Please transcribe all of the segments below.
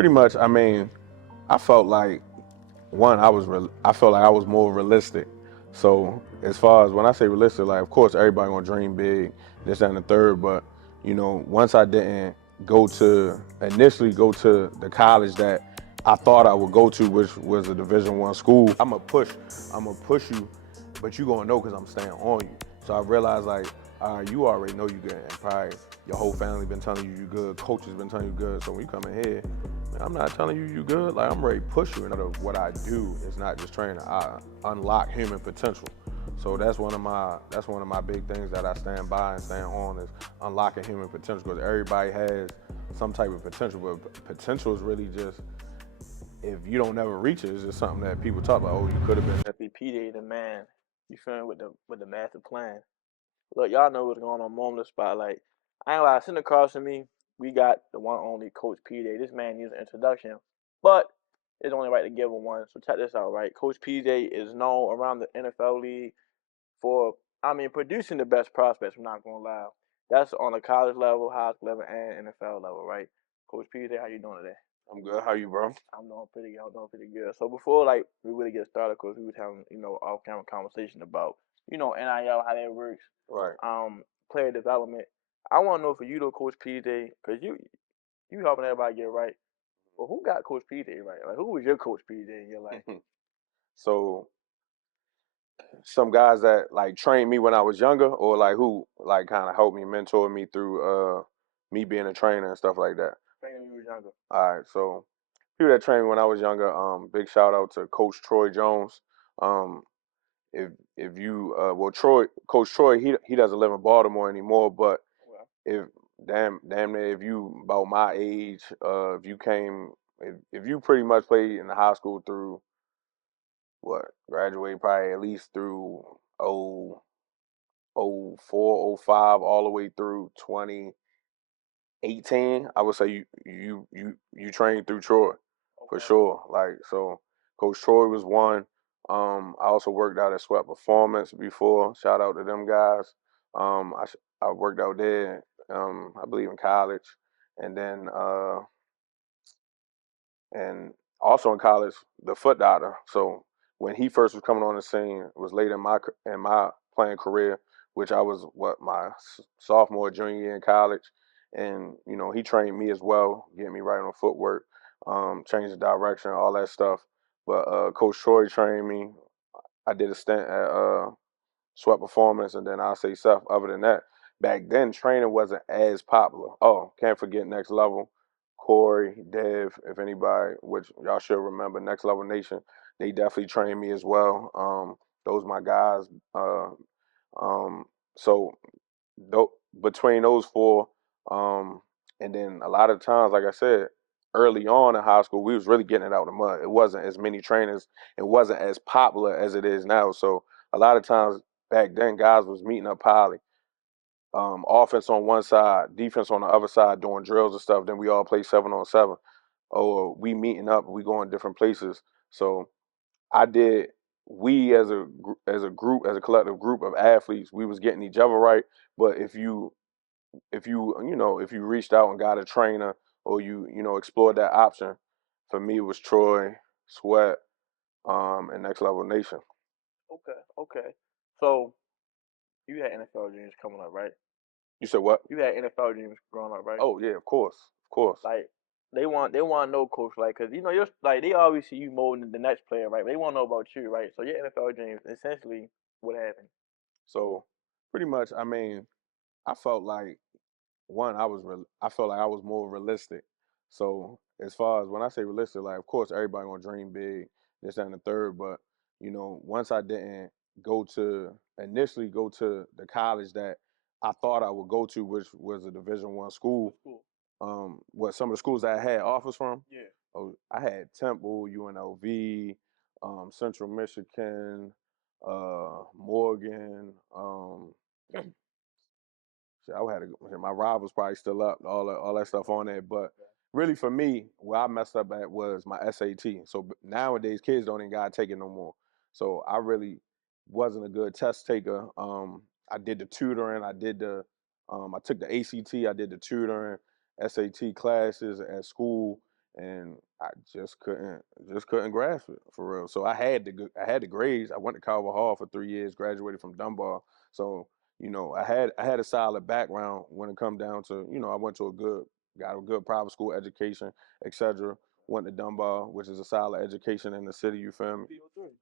pretty much, I mean, I felt like I felt like I was more realistic. So as far as when I say realistic, like of course everybody gonna dream big, this that, and the third, but once I didn't initially go to the college that I thought I would go to, which was a Division I school. I'm gonna push you, but you gonna know because I'm staying on you. So I realized like, you already know you good, and probably your whole family been telling you good, coaches been telling you good. So when you come in here, man, I'm not telling you good. Like I'm ready to push you. And what I do is not just training. I unlock human potential. So that's one of my big things that I stand by and stand on is unlocking human potential because everybody has some type of potential, but potential is really just if you don't never reach it, it's just something that people talk about. Oh, you could have been. P the man. You feel me with the master plan. Look, y'all know what's going on. Moment spotlight. I ain't lie. Sitting across from me, we got the one only Coach PJ. This man needs an introduction, but it's only right to give him one. So check this out, right? Coach PJ is known around the NFL league for, producing the best prospects. I'm not gonna lie. That's on the college level, high school level, and NFL level, right? Coach PJ, how you doing today? I'm good. How you, bro? I'm doing pretty good. I'm doing pretty good. So before like we really get started, cause we was having off camera conversation about NIL how that works, Right. player development. I want to know for you though, Coach PJ, cause you helping everybody get right. Well, who got Coach PJ right? Like who was your Coach PJ in your life? So some guys that like trained me when I was younger, or like who like kind of helped me, mentor me through me being a trainer and stuff like that. Training when you were younger. All right, so people that trained me when I was younger, big shout out to Coach Troy Jones. Um, if you Coach Troy, he doesn't live in Baltimore anymore, but Well, if damn near if you about my age, if you came if you pretty much played in the high school through what graduated probably at least through oh oh 04, 05, all the way through 2018, I would say you trained through Troy for okay. sure. Like so, Coach Troy was one. I also worked out at Sweat Performance before. Shout out to them guys. I worked out there. I believe in college, and then and also in college, the foot doctor. So when he first was coming on the scene, it was late in my playing career, which I was my sophomore junior year in college, and he trained me as well, getting me right on footwork, change the direction, all that stuff. But Coach Troy trained me. I did a stint at Sweat Performance, and then I'll say Seth. Other than that, back then training wasn't as popular. Oh, can't forget Next Level, Corey, Dev, if anybody, which y'all should remember, Next Level Nation. They definitely trained me as well. Those my guys. Um, so between those four, um, and then a lot of times, like I said, early on in high school, we was really getting it out of the mud. It wasn't as many trainers. It wasn't as popular as it is now. So a lot of times back then, guys was meeting up poly. Offense on one side, defense on the other side, doing drills and stuff. Then we all play 7-on-7. Or we meeting up, we going different places. So I did. We as a group, as a collective group of athletes, we was getting each other right. But if you reached out and got a trainer or you explored that option, for me it was Troy, Sweat, and Next Level Nation. Okay, okay. So you had NFL dreams coming up, right? You said what? You had NFL dreams growing up, right? Oh yeah, of course, of course. Like they want to know, coach, like, cause you're like they always see you molding the next player, right? But they want to know about you, right? So your NFL dreams, essentially, what happened? So pretty much, I mean, I felt like I felt like I was more realistic. So as far as when I say realistic, like of course everybody gonna dream big, this that, and the third, but once I didn't initially go to the college that I thought I would go to, which was a Division I school. What school? What some of the schools that I had offers from? Yeah. Oh, I had Temple, UNLV, Central Michigan, Morgan. I had my ride was probably still up, all that stuff on there. But really, for me, where I messed up at was my SAT. So nowadays, kids don't even gotta take it no more. So I really wasn't a good test taker. I did the tutoring. I took the ACT. I did the tutoring, SAT classes at school, and I just couldn't grasp it for real. So I had the grades. I went to Calvert Hall for 3 years, graduated from Dunbar. So I had a solid background when it come down to I went to got a good private school education, etc. Went to Dunbar, which is a solid education in the city. You feel me?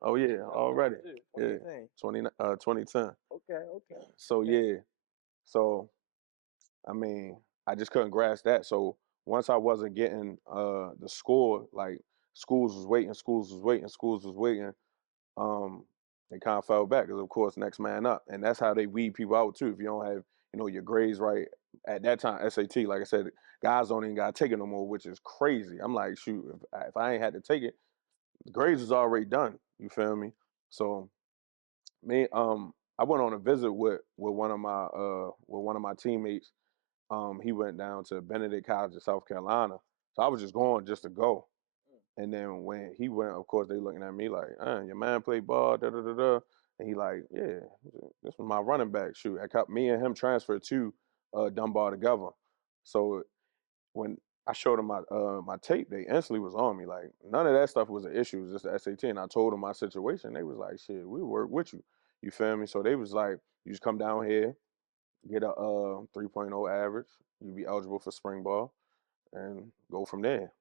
Oh yeah, already. Yeah, 2010. Okay. So yeah, so I mean, I just couldn't grasp that. So once I wasn't getting the score, like schools was waiting, they kind of fell back because of course next man up, and that's how they weed people out too. If you don't have your grades right at that time, SAT, like I said, guys don't even got to take it no more, which is crazy. I'm like, shoot, if I ain't had to take it, the grades was already done. You feel me? So me, I went on a visit with one of my teammates. He went down to Benedict College in South Carolina. So I was just going just to go. And then when he went, of course, they looking at me like, your man played ball, da da da da. And he like, yeah, this was my running back. Shoot, me and him transferred to Dunbar together. So when I showed them my tape, they instantly was on me. Like none of that stuff was an issue. It was just the SAT. And I told them my situation. They was like, shit, we work with you. You feel me? So they was like, you just come down here, get a 3.0 average, you be eligible for spring ball, and go from there.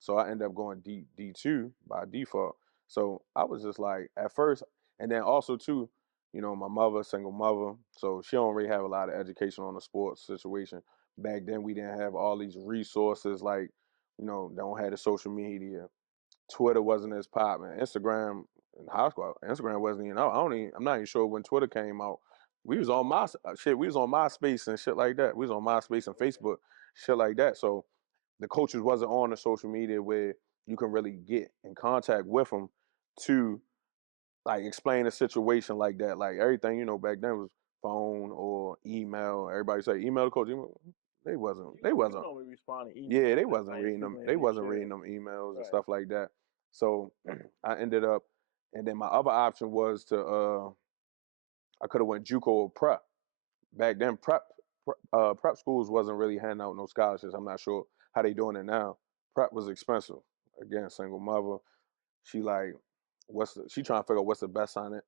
So I ended up going D2 by default. So I was just like at first, and then also too, my mother, single mother, so she don't really have a lot of education on the sports situation. Back then we didn't have all these resources like, don't have the social media. Twitter wasn't as popping. Instagram in high school, Instagram wasn't even out. I'm not even sure when Twitter came out. We was on my shit. We was on MySpace and shit like that. We was on MySpace and Facebook, shit like that. So the coaches wasn't on the social media where you can really get in contact with them to like explain a situation like that. Like everything, back then was phone or email. Everybody say email the coach. They wasn't. They wasn't. Normally respond to email. Yeah, they wasn't reading them. They wasn't reading them emails and stuff like that. So I ended up, and then my other option was to I could have went JUCO or prep. Back then, prep schools wasn't really handing out no scholarships. I'm not sure how they doing it now. Prep was expensive. Again, single mother. She like, she trying to figure out what's the best on it,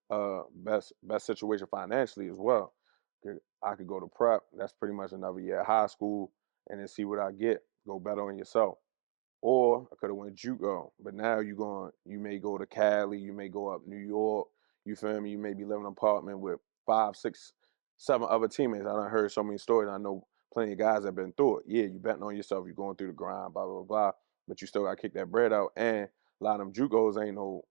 best situation financially as well. I could go to prep. That's pretty much another year of high school, and then see what I get. Go better on yourself. Or I could have went JUCO, but now you may go to Cali, you may go up New York. You feel me? You may be living in an apartment with 5, 6, 7 other teammates. I done heard so many stories. I know plenty of guys that been through it. Yeah, you betting on yourself. You're going through the grind, blah blah blah. But you still got to kick that bread out. And a lot of them JUCOs ain't no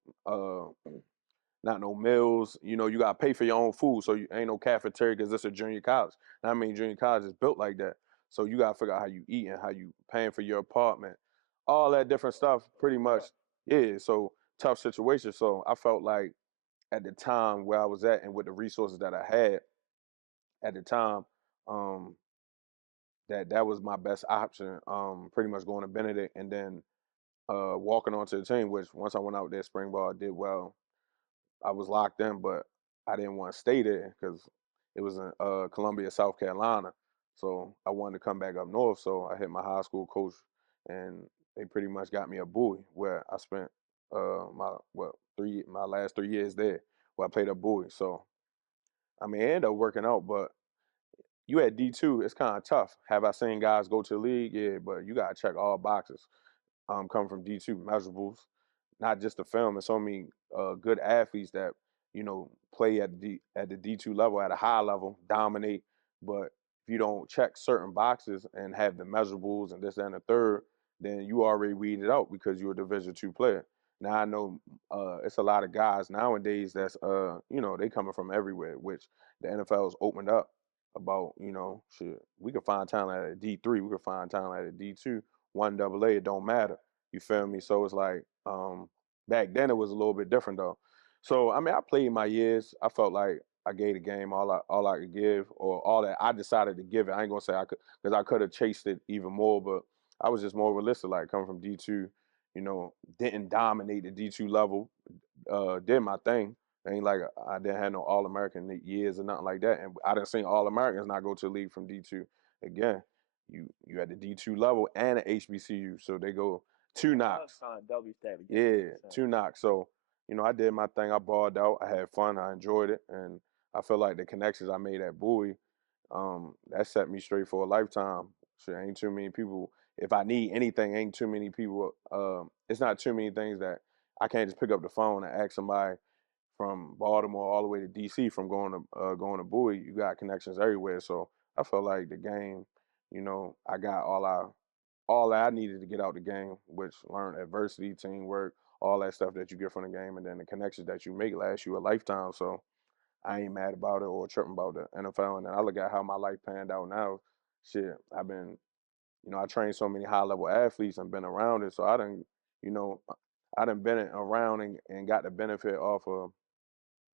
not no meals. You gotta pay for your own food, so you ain't no cafeteria because it's a junior college. Now, I mean, junior college is built like that, so you gotta figure out how you eat and how you paying for your apartment, all that different stuff. Pretty much, yeah. So tough situation. So I felt like at the time where I was at and with the resources that I had at the time, um, that was my best option. Pretty much going to Benedict and then walking onto the team. Which once I went out there, spring ball, I did well. I was locked in, but I didn't want to stay there because it was in Columbia, South Carolina. So I wanted to come back up north. So I hit my high school coach, and they pretty much got me a buoy where I spent my last 3 years there where I played a buoy. So I mean, it ended up working out, but you at D2, it's kind of tough. Have I seen guys go to the league? Yeah, but you gotta check all boxes. Coming from D2 measurables, not just the film. And so many good athletes that play at the D2 level at a high level, dominate. But if you don't check certain boxes and have the measurables and this that, and the third, then you already weeded out because you're a Division II player. Now I know it's a lot of guys nowadays that's they coming from everywhere, which the NFL has opened up about shit. We could find talent at a D3, we could find talent at a D2, 1AA. It don't matter. You feel me? So it's like back then it was a little bit different though. So I mean, I played my years. I felt like I gave the game all I could give, or all that I decided to give it. I ain't gonna say I could, because I could have chased it even more, but I was just more realistic. Like coming from D2, didn't dominate the D2 level. Did my thing. Ain't like I didn't have no All American years or nothing like that. And I didn't see All Americans not go to the league from D2 again. You at the D2 level and at HBCU, so they go two I was knocks. trying to double stack to get Yeah, 50%. 2 knocks. So, I did my thing. I balled out. I had fun. I enjoyed it. And I feel like the connections I made at Bowie, that set me straight for a lifetime. Shit, ain't too many people. If I need anything, ain't too many people. It's not too many things that I can't just pick up the phone and ask somebody from Baltimore all the way to DC from going to Bowie. You got connections everywhere. So I felt like the game, I got all that I needed to get out the game, which learned adversity, teamwork, all that stuff that you get from the game, and then the connections that you make last you a lifetime. So I ain't mad about it or tripping about the NFL. And then I look at how my life panned out now. Shit, I've been, I trained so many high level athletes and been around it. So you know, I done been around and got the benefit off of,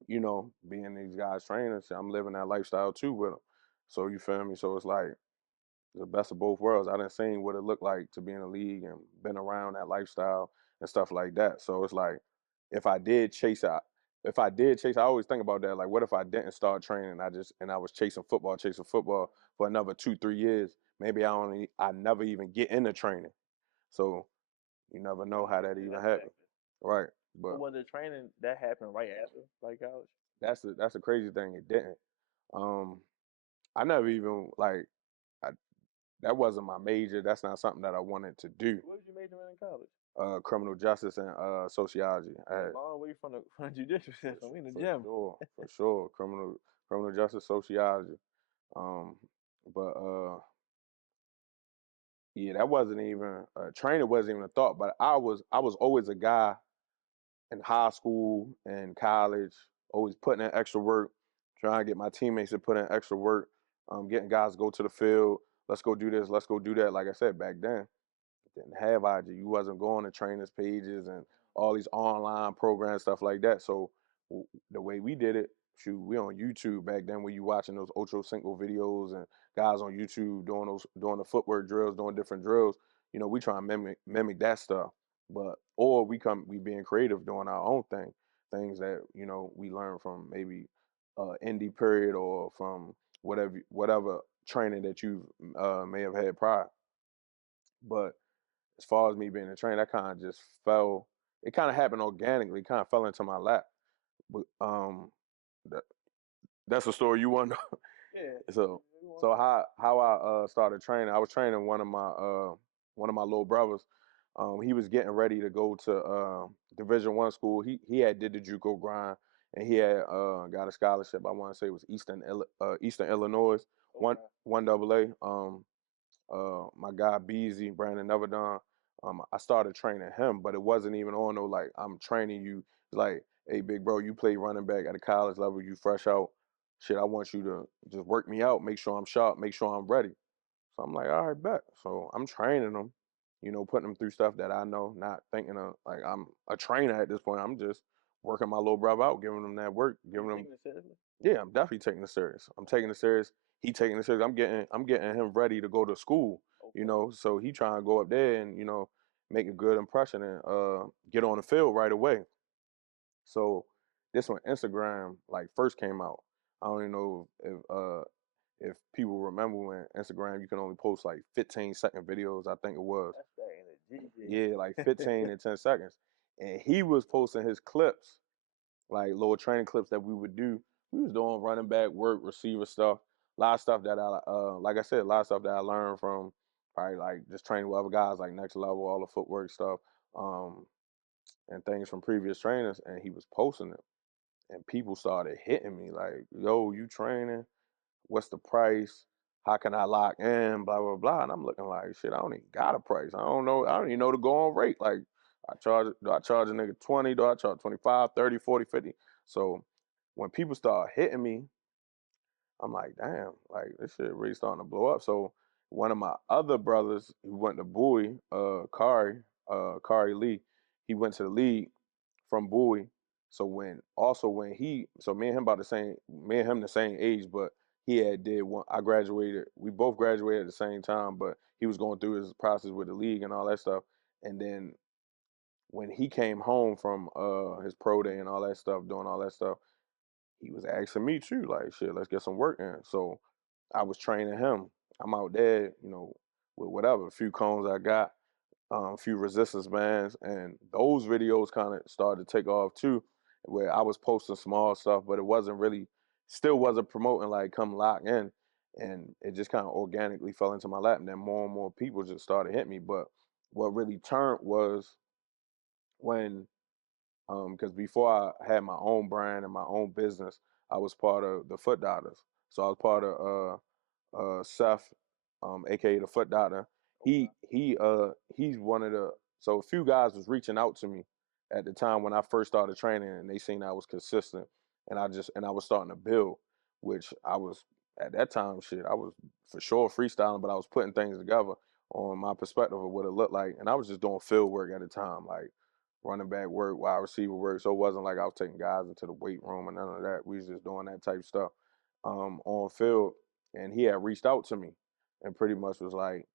being these guys' trainers. I'm living that lifestyle too with them. So you feel me? So it's like the best of both worlds. I done seen what it looked like to be in the league and been around that lifestyle and stuff like that. So it's like if I did chase out, I always think about that. Like, what if I didn't start training? I was chasing football for another 2, 3 years. Maybe I never even get into training. So you never know how that even happened, right? But But was the training that happened right after like college? that's a crazy thing. It didn't. Um, I never even like I, that wasn't my major. That's not something that I wanted to do. What did you major in college? Criminal justice and sociology. I had, Long way from the judicial for, system. We in the for gym. sure, criminal justice sociology. Um, but yeah, that wasn't even training wasn't even a thought. But I was always a guy in high school and college, always putting in extra work, trying to get my teammates to put in extra work, getting guys to go to the field. Let's go do this. Let's go do that. Like I said back then, didn't have IG. You wasn't going to trainers pages and all these online programs, stuff like that. So the way we did it, shoot, we on YouTube back then when you watching those Ocho Cinco videos and guys on YouTube doing the footwork drills, doing different drills. We try and mimic that stuff. But or we being creative doing our own thing. Things that, we learn from maybe indie period or from whatever training that you may have had prior. But as far as me being a trainer, that kind of just fell. It kind of happened organically. Kind of fell into my lap. But that, that's a story you want to know. Yeah. So how I started training. I was training one of my little brothers. He was getting ready to go to Division 1 school. He had did the JUCO grind and he had got a scholarship. I want to say it was Eastern Illinois, one double A. My guy Beezy, Brandon Neverdon, I started training him, but it wasn't even on no like I'm training you. It's like, hey, big bro, you play running back at a college level, you fresh out. Shit, I want you to just work me out, make sure I'm sharp, make sure I'm ready. So I'm like, all right, bet. So I'm training them, putting them through stuff that I know, not thinking of like I'm a trainer at this point. I'm just working my little brother out, giving them that work, giving them. Taking it seriously? Yeah, I'm definitely taking it serious. I'm taking it serious. He taking it serious. I'm getting him ready to go to school. Okay. So he trying to go up there and make a good impression and get on the field right away. So this when Instagram like first came out. I don't even know if people remember when Instagram you can only post like 15-second videos. I think it was. That's back in the Yeah, like GG. 15 and 10 seconds. And he was posting his clips like little training clips that we would do. We was doing running back work, receiver stuff, a lot of stuff that like I said, a lot of stuff that I learned from probably like just training with other guys like next level, all the footwork stuff, um, and things from previous trainers. And he was posting it, and people started hitting me like, "Yo, you training? What's the price? How can I lock in? Blah blah blah." And I'm looking like, shit, I don't even got a price. I don't know. I don't even know the going rate. Like, do I charge a nigga 20? Do I charge 25, 30, 40, 50? So when people start hitting me, I'm like, damn, like this shit really starting to blow up. So one of my other brothers who went to Bowie, Kari Lee, he went to the league from Bowie. So me and him me and him the same age, but he had did one. I graduated. We both graduated at the same time, but he was going through his process with the league and all that stuff. And then when he came home from his pro day and all that stuff, doing all that stuff, he was asking me too, like, shit, let's get some work in. So I was training him. I'm out there, with whatever, a few cones I got. a few resistance bands, and those videos kind of started to take off too, where I was posting small stuff, but it wasn't really, still wasn't promoting like come lock in, and it just kind of organically fell into my lap, and then more and more people just started hitting me. But what really turned was when, because before I had my own brand and my own business, I was part of the Foot Doctors. So I was part of Seth, aka the Foot Doctor. Okay. He's one of the, so a few guys was reaching out to me at the time when I first started training, and they seen I was consistent, and I was starting to build, which I was at that time, shit, I was for sure freestyling, but I was putting things together on my perspective of what it looked like, and I was just doing field work at the time, like running back work, wide receiver work. So it wasn't like I was taking guys into the weight room and none of that. We was just doing that type of stuff on field. And he had reached out to me and pretty much was like,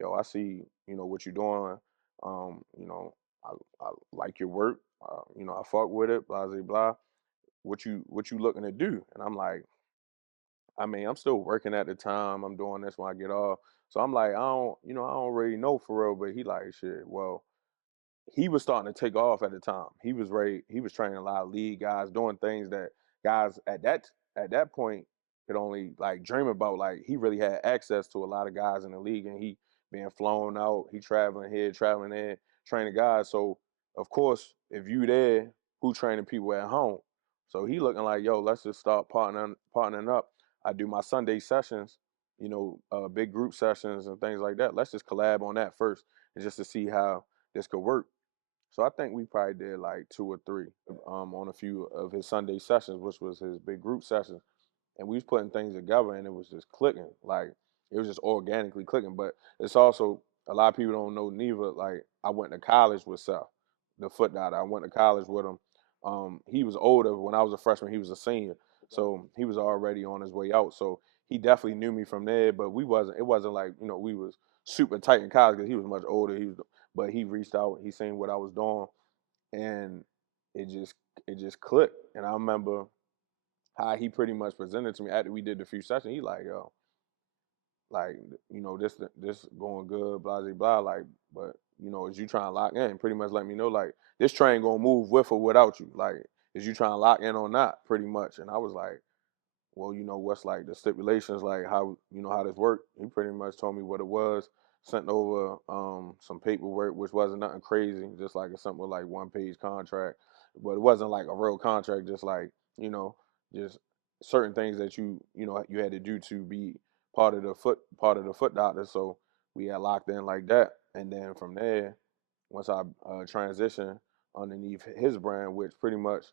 "Yo, I see, what you're doing. You know, I like your work. I fuck with it. Blah blah blah. What you looking to do?" And I'm like, I mean, I'm still working at the time. I'm doing this when I get off. So I'm like, I don't really know for real. But he like, shit. Well, he was starting to take off at the time. He was ready. He was training a lot of league guys, doing things that guys at that point could only like dream about. Like he really had access to a lot of guys in the league, and he being flown out. He traveling here, traveling there, training guys. So of course, if you there, who training people at home? So he looking like, yo, let's just start partnering up. I do my Sunday sessions, big group sessions and things like that. Let's just collab on that first, and just to see how this could work. So I think we probably did like two or three on a few of his Sunday sessions, which was his big group sessions, and we was putting things together, and it was just clicking. Like it was just organically clicking. But it's also a lot of people don't know neither. Like I went to college with Seth, the Foot Doctor. I went to college with him. He was older when I was a freshman. He was a senior, Okay. so he was already on his way out. So he definitely knew me from there. But we wasn't. It wasn't like we was super tight in college because he was much older. But he reached out. He seen what I was doing, and it just it just clicked. And I remember how he pretty much presented to me after we did the few sessions. He like, yo, like this going good, blah blah blah. Like, but is you trying to lock in? Pretty much let me know like this train gonna move with or without you. Like, is you trying to lock in or not? Pretty much. And I was like, well, what's like the stipulations, like how this worked. He pretty much told me what it was, sent over some paperwork, which wasn't nothing crazy, just like a simple like 1 page contract, but it wasn't like a real contract, just like you know, just certain things that you had to do to be part of the foot doctor. So we had locked in like that, and then from there, once I transitioned underneath his brand, which pretty much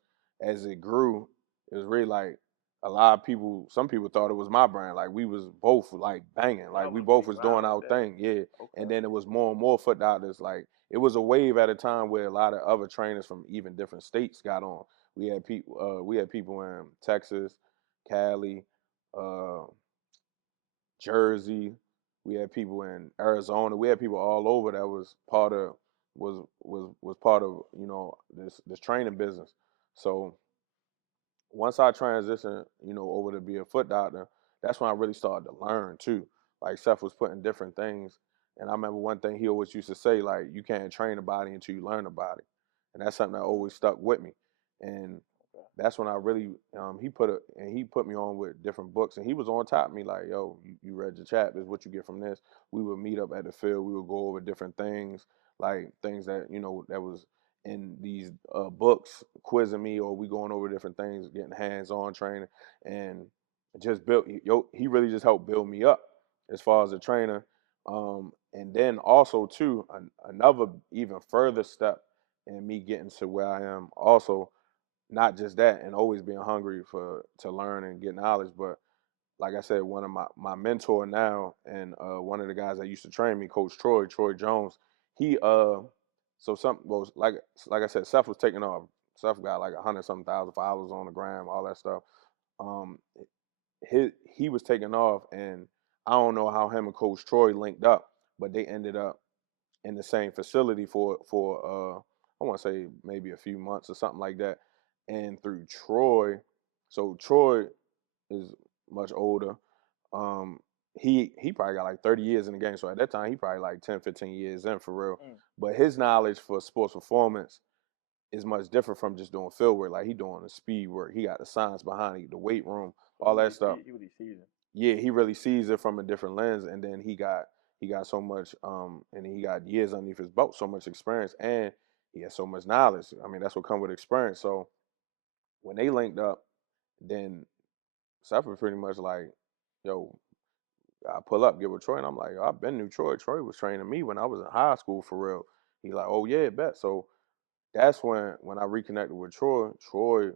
as it grew, it was really like a lot of people, some people thought it was my brand. Like we was both like banging, like Y'all we was both really was doing vibing with our that. thing, yeah. And Okay. then it was more and more Foot Doctors. Like it was a wave at a time where a lot of other trainers from even different states got on. We had people in Texas, Cali, uh, Jersey. We had people in Arizona. We had people all over that was part of this training business. So once I transitioned, over to be a foot doctor, that's when I really started to learn too. Like Seth was putting different things, and I remember one thing he always used to say, like, you can't train a body until you learn a body, and that's something that always stuck with me. And Okay. that's when I really he put me on with different books, and he was on top of me like, yo, you read your chapters, what you get from this. We would meet up at the field, we would go over different things, like things that that was in these books, quizzing me, or we going over different things, getting hands-on training, and just built. He really just helped build me up as far as a trainer. And then also too, another even further step in me getting to where I am. Also, not just that, and always being hungry to learn and get knowledge, but like I said, one of my mentor now, and one of the guys that used to train me, Coach Troy Jones. He so some well like I said, Seth was taking off. Seth got like 100 something thousand followers on the gram, all that stuff. Um, he was taking off, and I don't know how him and Coach Troy linked up, but they ended up in the same facility for I want to say maybe a few months or something like that. And through Troy, so Troy is much older. he probably got like 30 years in the game. So at that time, he probably like 10, 15 years in for real. Mm. But his knowledge for sports performance is much different from just doing field work. Like he doing the speed work. He got the science behind it, the weight room, So all that stuff. he really sees it. Yeah, he really sees it from a different lens. And then he got so much and he got years underneath his belt, so much experience, and he has so much knowledge. I mean, that's what comes with experience. So when they linked up, then Seth was pretty much like, yo, I pull up, get with Troy, and I'm like, I've been knew Troy. Troy was training me when I was in high school for real. He's like, oh yeah, bet. So that's when I reconnected with Troy. Troy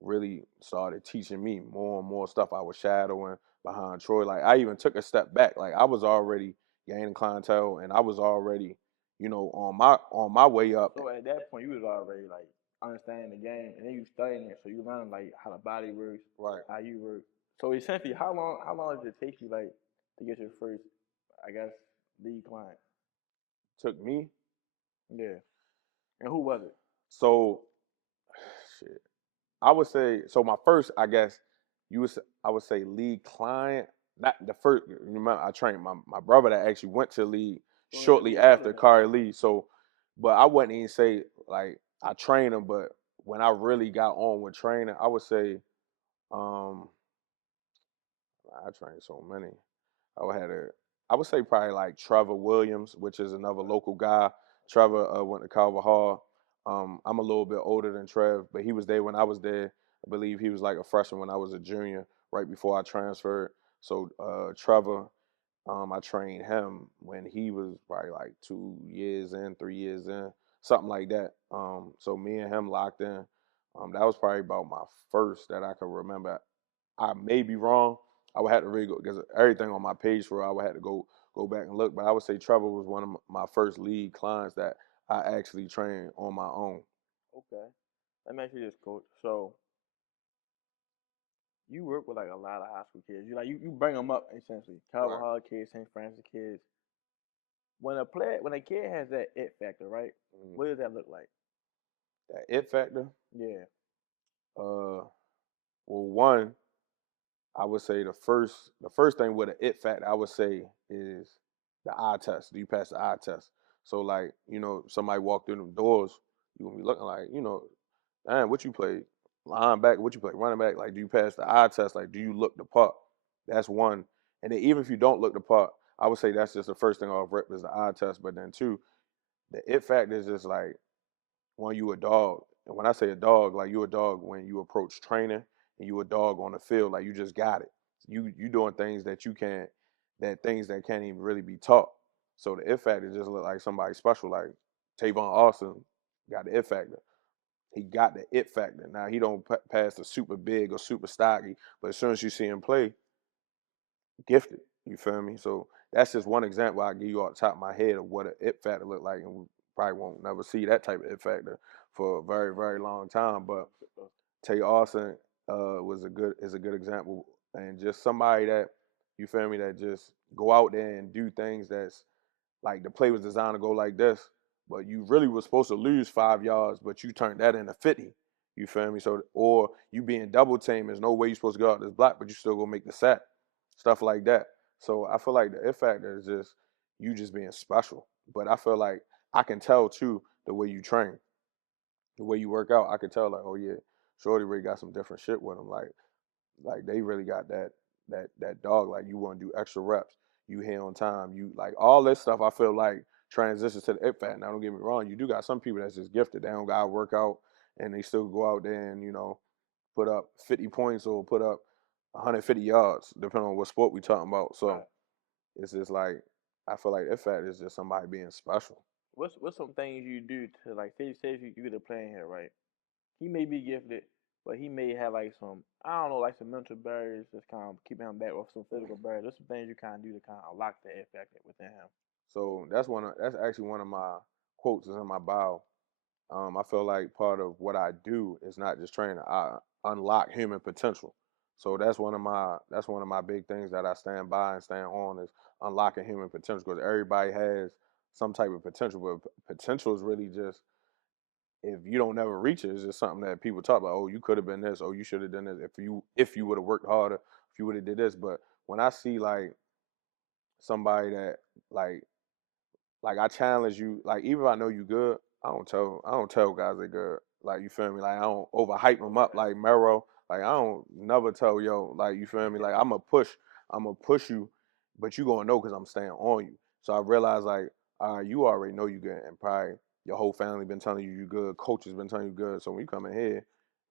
really started teaching me more and more stuff. I was shadowing behind Troy. Like I even took a step back. Like I was already gaining clientele, and I was already, on my way up. So at that point, you was already like understanding the game, and then you studying it, so you learn like how the body works, Right. how you work. So essentially, how long did it take you like to get your first, I guess, lead client? Took me. Yeah, and who was it? So shit. I would say so. My first, I guess, I would say league client. Not the first. Remember, I trained my brother that actually went to league So yeah, shortly your brother after then. Kari Lee. So, but I wouldn't even say like I trained him. But when I really got on with training, I would say, um, I trained so many. I would have to, I would say probably like Trevor Williams, which is another local guy. Trevor went to Calvert Hall. I'm a little bit older than Trev, but he was there when I was there. I believe he was like a freshman when I was a junior, right before I transferred. So Trevor, I trained him when he was probably like 2 years in, 3 years in, something like that. So me and him locked in. That was probably about my first that I can remember. I may be wrong. I would have to really go because everything on my page for I would have to go back and look. But I would say Trevor was one of my first lead clients that I actually trained on my own. Okay, let me ask you this, coach. So you work with like a lot of high school kids. You bring them up essentially. Calvert Right. Hall kids, St. Francis kids. When a kid has that it factor, right? Mhm. What does that look like? That it factor. Yeah. Well, one, I would say the first thing with an it factor I would say is the eye test. Do you pass the eye test? So like somebody walk through them doors, you gonna be looking like man, what you play? Linebacker, what you play? Running back, like do you pass the eye test? Like do you look the part? That's one. And then even if you don't look the part, I would say that's just the first thing off rip is the eye test. But then two, the it factor is just like one, you a dog. And when I say a dog, like you a dog when you approach training and you a dog on the field, like you just got it. You doing things that you can't that things that can't even really be taught. So the it factor just look like somebody special, like Tavon Austin got the it factor. He got the it factor. Now he don't pass the super big or super stocky, but as soon as you see him play, gifted. You feel me? So that's just one example I give you off the top of my head of what an it factor look like, and we probably won't never see that type of it factor for a very very long time. But Tay Austin is a good example, and just somebody that you feel me that just go out there and do things that's like the play was designed to go like this, but you really was supposed to lose 5 yards, but you turned that into 50. You feel me? So or you being double teamed, there's no way you're supposed to go out this block, but you still gonna make the sack. Stuff like that. So I feel like the it factor is just you just being special. But I feel like I can tell too the way you train, the way you work out. I can tell like, oh yeah, Shorty really got some different shit with him. Like they really got that dog. Like you want to do extra reps. You here on time. You like all this stuff. I feel like transitions to the it factor. Now don't get me wrong. You do got some people that's just gifted. They don't got to work out and they still go out there and put up 50 points or put up 150 yards, depending on what sport we talking about. Right. So it's just like I feel like it factor is just somebody being special. What's some things you do to like say if you get a playing here, right? He may be gifted, but he may have like some I don't know, like some mental barriers that's kind of keeping him back or some physical barriers. There's some things you kind of do to kind of unlock the it factor within him. So that's actually one of my quotes is in my bio. I feel like part of what I do is not just training. I unlock human potential. So that's one of my big things that I stand by and stand on is unlocking human potential because everybody has some type of potential, but potential is really just if you don't never reach it, it's just something that people talk about. Oh, you could have been this. Oh, you should have done this. If you would have worked harder, if you would have did this. But when I see like somebody that like like I challenge you. Like even if I know you good, I don't tell guys they good. Like you feel me? Like I don't overhype them up like Mero. Like I don't never tell yo. Like you feel me? Like I'm going to push you, but you gonna know because I'm staying on you. So I realized like, you already know you good, and probably your whole family been telling you good. Coaches been telling you good. So when you come in here,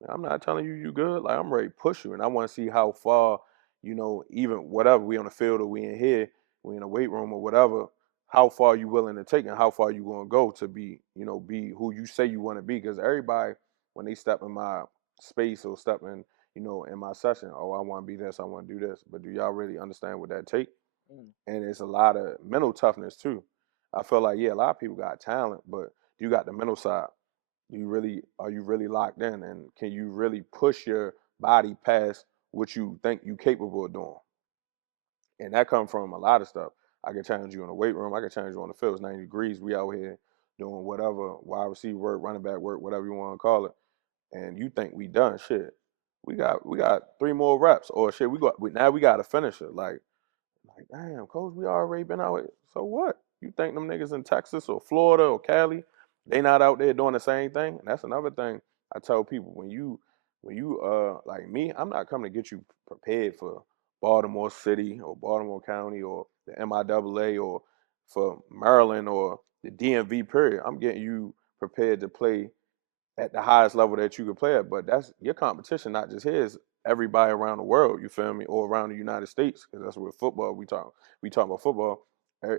I'm not telling you you good. Like I'm ready to push you, and I want to see how far, even whatever we on the field or we in here, we in a weight room or whatever, how far you willing to take and how far you going to go to be who you say you want to be. Because everybody, when they step in my space or step in my session, oh, I want to be this, I want to do this. But do y'all really understand what that take? Mm. And it's a lot of mental toughness too. I feel like, yeah, a lot of people got talent, but you got the mental side. Are you really locked in, and can you really push your body past what you think you capable of doing? And that comes from a lot of stuff. I can challenge you in the weight room. I can challenge you on the field. It's 90 degrees. We out here doing whatever, wide receiver work, running back work, whatever you want to call it. And you think we done? Shit. We got 3 more reps, or shit. Now we got a finisher. Like, damn, coach, we already been out here. So what? You think them niggas in Texas or Florida or Cali, they not out there doing the same thing? And that's another thing I tell people. When you like me, I'm not coming to get you prepared for Baltimore City or Baltimore County or the MIAA or for Maryland or the DMV period. I'm getting you prepared to play at the highest level that you can play at. But that's your competition, not just his. Everybody around the world, you feel me, or around the United States, because that's what football we talk. We talk about football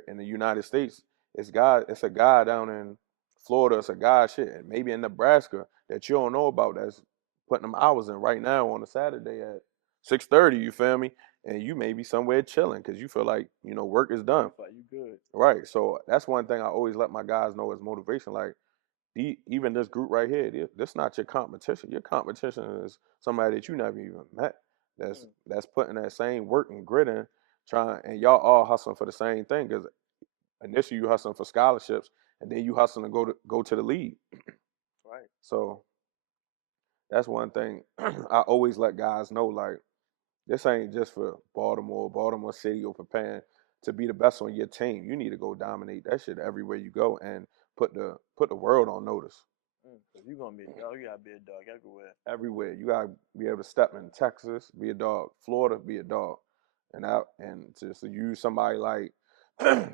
in the United States. It's a guy down in Florida. It's a guy shit, and maybe in Nebraska that you don't know about. That's putting them hours in right now on a Saturday at 6:30. You feel me? And you may be somewhere chilling because you feel like work is done. Like you good. Right. So that's one thing I always let my guys know as motivation. Like even this group right here, this not your competition. Your competition is somebody that you never even met. That's putting that same work and grit in, and y'all all hustling for the same thing. Because initially you hustling for scholarships, and then you hustling to go to the league. Right. So that's one thing I always let guys know. Like this ain't just for Baltimore City, or preparing to be the best on your team. You need to go dominate that shit everywhere you go and put the world on notice. If you're gonna be a dog, you gotta be a dog everywhere. Everywhere. You gotta be able to step in Texas, be a dog. Florida, be a dog. And to use somebody like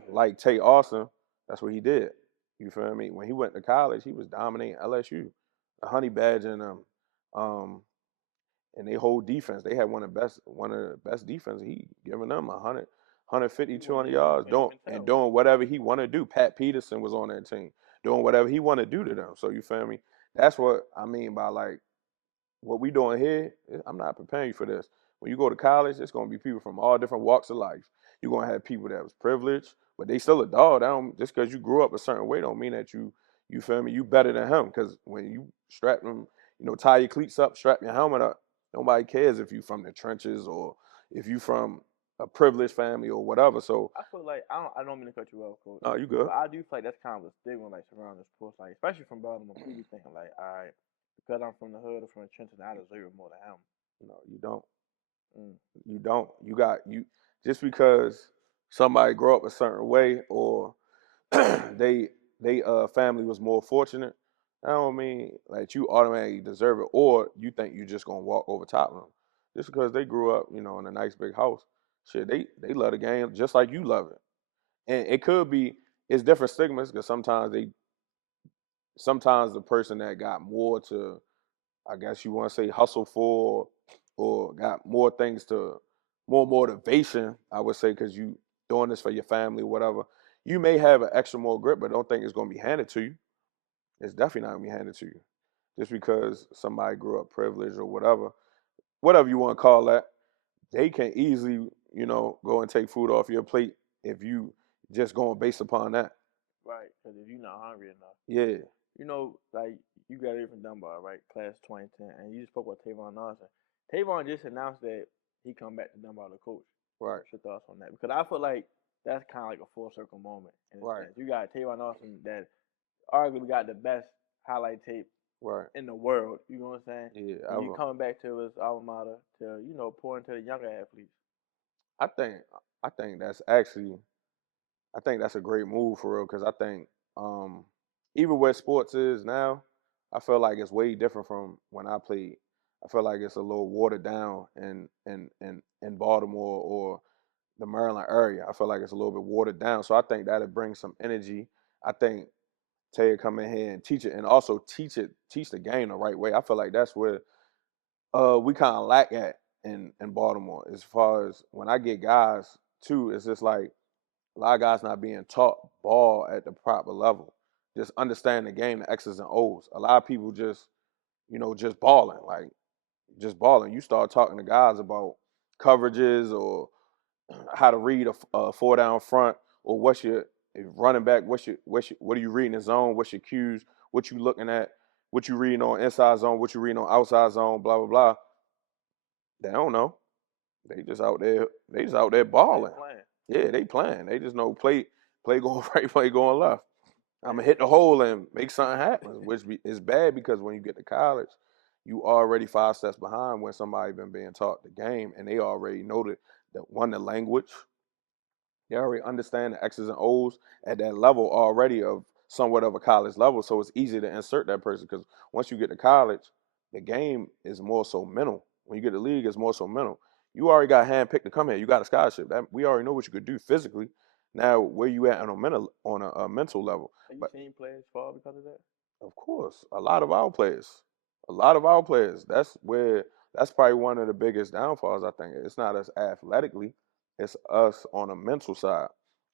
like Tate Austin, that's what he did. You feel me? When he went to college, he was dominating LSU, the Honey Badger um, and they whole defense. They had one of the best defenses. He giving them 100, 150, 200 yards, doing whatever he want to do. Pat Peterson was on that team, doing whatever he want to do to them. So you feel me? That's what I mean by like what we doing here. I'm not preparing you for this. When you go to college, it's gonna be people from all different walks of life. You're gonna have people that was privileged, but they still a dog. Just because you grew up a certain way don't mean that you feel me, you better than him. Because when you strap them, tie your cleats up, strap your helmet up. Nobody cares if you from the trenches or if you from a privileged family or whatever. So I feel like I don't mean to cut you off, coach. no, you good. But I do feel like that's kind of a stigma like surrounding sports, like especially from Baltimore. People be thinking like, all right, because I'm from the hood or from the trenches, I deserve more than him. No, you don't. Mm. You don't. You just because somebody grow up a certain way or they family was more fortunate, I don't mean like you automatically deserve it or you think you just gonna walk over top of them. Just because they grew up, in a nice big house. Shit, they love the game just like you love it. And it could be it's different stigmas because sometimes the person that got more to, I guess you want to say, hustle for, or got more things to, more motivation, I would say, because you doing this for your family or whatever. You may have an extra more grip, but don't think it's going to be handed to you. It's definitely not going to be handed to you. Just because somebody grew up privileged or whatever you want to call that, they can easily, go and take food off your plate if you just going based upon that. Right, because if you're not hungry enough, Yeah, like you got a different Dunbar, right? Class 2010, and you just spoke about Tavon Austin. Tavon just announced that he come back to Dunbar to coach. right, What's your thoughts on that? Because I feel like that's kind of like a full circle moment in a right, sense. You got Tavon Austin that arguably got the best highlight tape right. in the world. You know what I'm saying? Yeah, And you coming back to his alma mater to pour into the younger athletes. I think I think that's actually I think that's a great move for real because I think um, even where sports is now, I feel like it's way different from when I played. I feel like it's a little watered down in Baltimore or the Maryland area. I feel like it's a little bit watered down. So I think that'll bring some energy. I think Tay come in here and teach it, and also teach the game the right way. I feel like that's where we kind of lack at in Baltimore as far as when I get guys too. It's just like a lot of guys not being taught ball at the proper level. Just understand the game, the X's and O's. A lot of people just, just balling, like just balling. You start talking to guys about coverages or how to read a four down front or what's your if running back. What are you reading in zone? What's your cues? What you looking at? What you reading on inside zone? What you reading on outside zone? Blah blah blah. They don't know. They just out there. They just out there balling. Yeah, they playing. They just know play going right, play going left. I'm gonna hit the hole and make something happen, which is bad because when you get to college, you already 5 steps behind when somebody been being taught the game and they already know the language. They already understand the X's and O's at that level already of somewhat of a college level. So it's easy to insert that person because once you get to college, the game is more so mental. When you get to the league, it's more so mental. You already got handpicked to come here. You got a scholarship. That we already know what you could do physically. Now, where you at on a mental level? Have you But seen players fall because of that? of course, a lot of our players. That's probably one of the biggest downfalls. I think it's not us athletically, it's us on a mental side,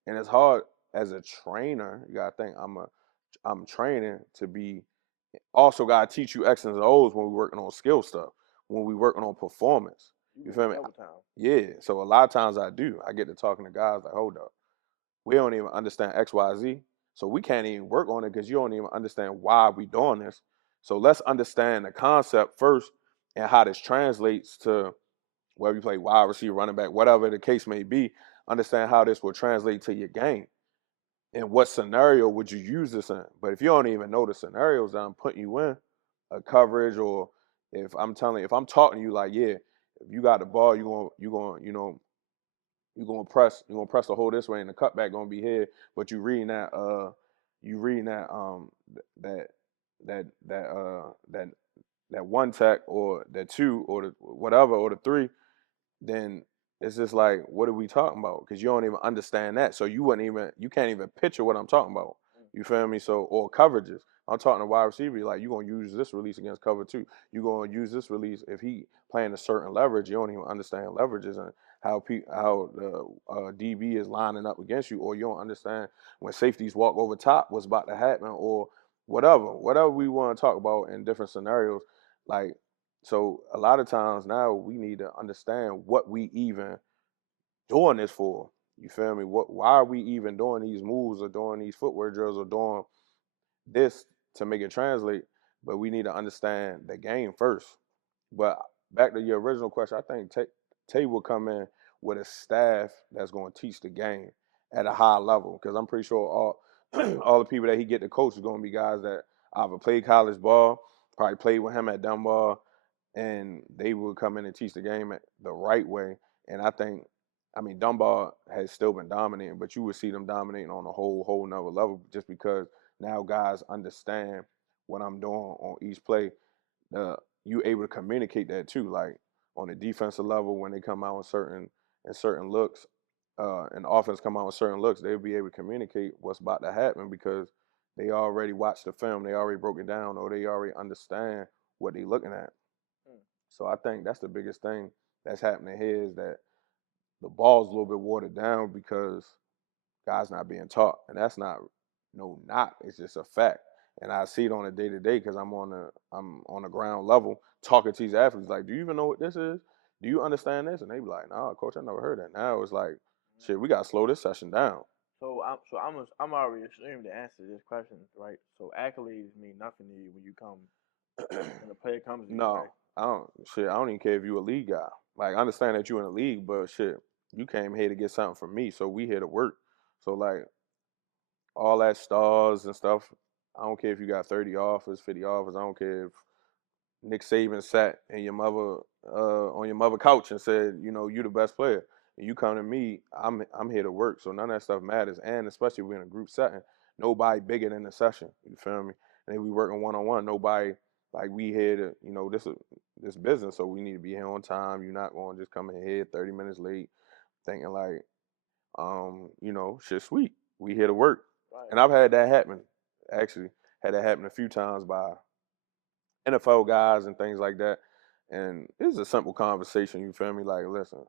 and it's hard as a trainer. You gotta think I'm training to be. Also, gotta teach you X's and O's when we're working on skill stuff, when we working on performance. You feel me? Yeah. So a lot of times I do. I get to talking to guys like, hold up. We don't even understand X, Y, Z. So we can't even work on it because you don't even understand why we doing this. So let's understand the concept first and how this translates to whether you play wide receiver, running back, whatever the case may be. Understand how this will translate to your game and what scenario would you use this in. But if you don't even know the scenarios that I'm putting you in, a coverage, or if I'm talking to you like, yeah, if you got the ball, you're gonna press the hole this way and the cutback gonna be here, but you reading that that that one tech or that two or the whatever or the three, then it's just like, what are we talking about? Because you don't even understand that. So you can't even picture what I'm talking about. You feel me? So, or coverages. I'm talking to wide receiver, like, you're going to use this release against cover two. You're going to use this release if he playing a certain leverage. You don't even understand leverages and how the DB is lining up against you, or you don't understand when safeties walk over top, what's about to happen, or whatever we want to talk about in different scenarios. Like, so a lot of times now we need to understand what we even doing this for. You feel me? Why are we even doing these moves or doing these footwear drills or doing this to make it translate? But we need to understand the game first. But back to your original question, I think Tay will come in with a staff that's going to teach the game at a high level because I'm pretty sure all all the people that he get to coach is going to be guys that either played college ball, probably played with him at Dunbar, and they will come in and teach the game the right way. And I mean, Dunbar has still been dominating, but you would see them dominating on a whole nother level just because now guys understand what I'm doing on each play. You able to communicate that too, like on the defensive level when they come out with certain looks, and offense come out with certain looks, they'll be able to communicate what's about to happen because they already watched the film, they already broke it down, or they already understand what they're looking at. So I think that's the biggest thing that's happening here is that the ball's a little bit watered down because guys not being taught, and that's not. It's just a fact, and I see it on a day to day because I'm on the ground level talking to these athletes. Like, do you even know what this is? Do you understand this? And they be like, "Nah, coach, I never heard that." Now it's like, shit, we gotta slow this session down. I'm already assuming the answer to this question, right? So accolades mean nothing to you when you come when the player comes to you, No, right? I don't even care if you a league guy. Like, I understand that you in the league, but shit, you came here to get something from me, so we here to work. So like all that stars and stuff. I don't care if you got 30 offers, 50 offers. I don't care if Nick Saban sat in your mother on your mother couch and said, you know, you the best player. And you come to me, I'm here to work, so none of that stuff matters. And especially if we're in a group setting, nobody bigger than the session. You feel me? And if we working one on one, nobody like we here to this business, so we need to be here on time. You're not going to just come in here 30 minutes late, thinking like shit sweet. We here to work, Right. and I've had that happen. Actually, had that happen a few times by NFL guys and things like that. And it's a simple conversation. You feel me? Like, listen,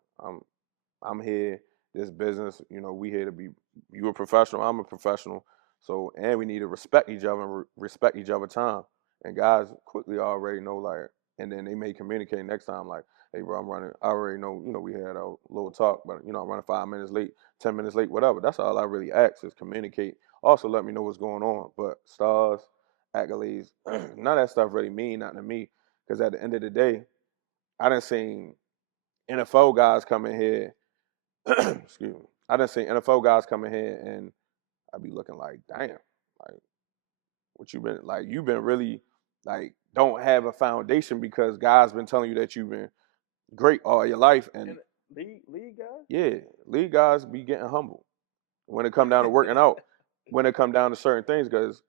I'm here. This business, we here to be. You a professional. I'm a professional. So, and we need to respect each other and respect each other time. And guys quickly already know like, and then they may communicate next time like, hey bro, I'm running. I already know. We had a little talk, but I'm running 5 minutes late, 10 minutes late, whatever. That's all I really ask is communicate. Also, let me know what's going on. But stars, accolades, none of that stuff really mean nothing to me. Because at the end of the day, I done seen NFL guys come in here. Excuse me. I done seen NFL guys come in here and I be looking like, damn, like what you been like? You've been really like don't have a foundation because guys been telling you that you've been great all your life, and league guys. yeah, league guys be getting humble when it come down to working out. When it come down to certain things, because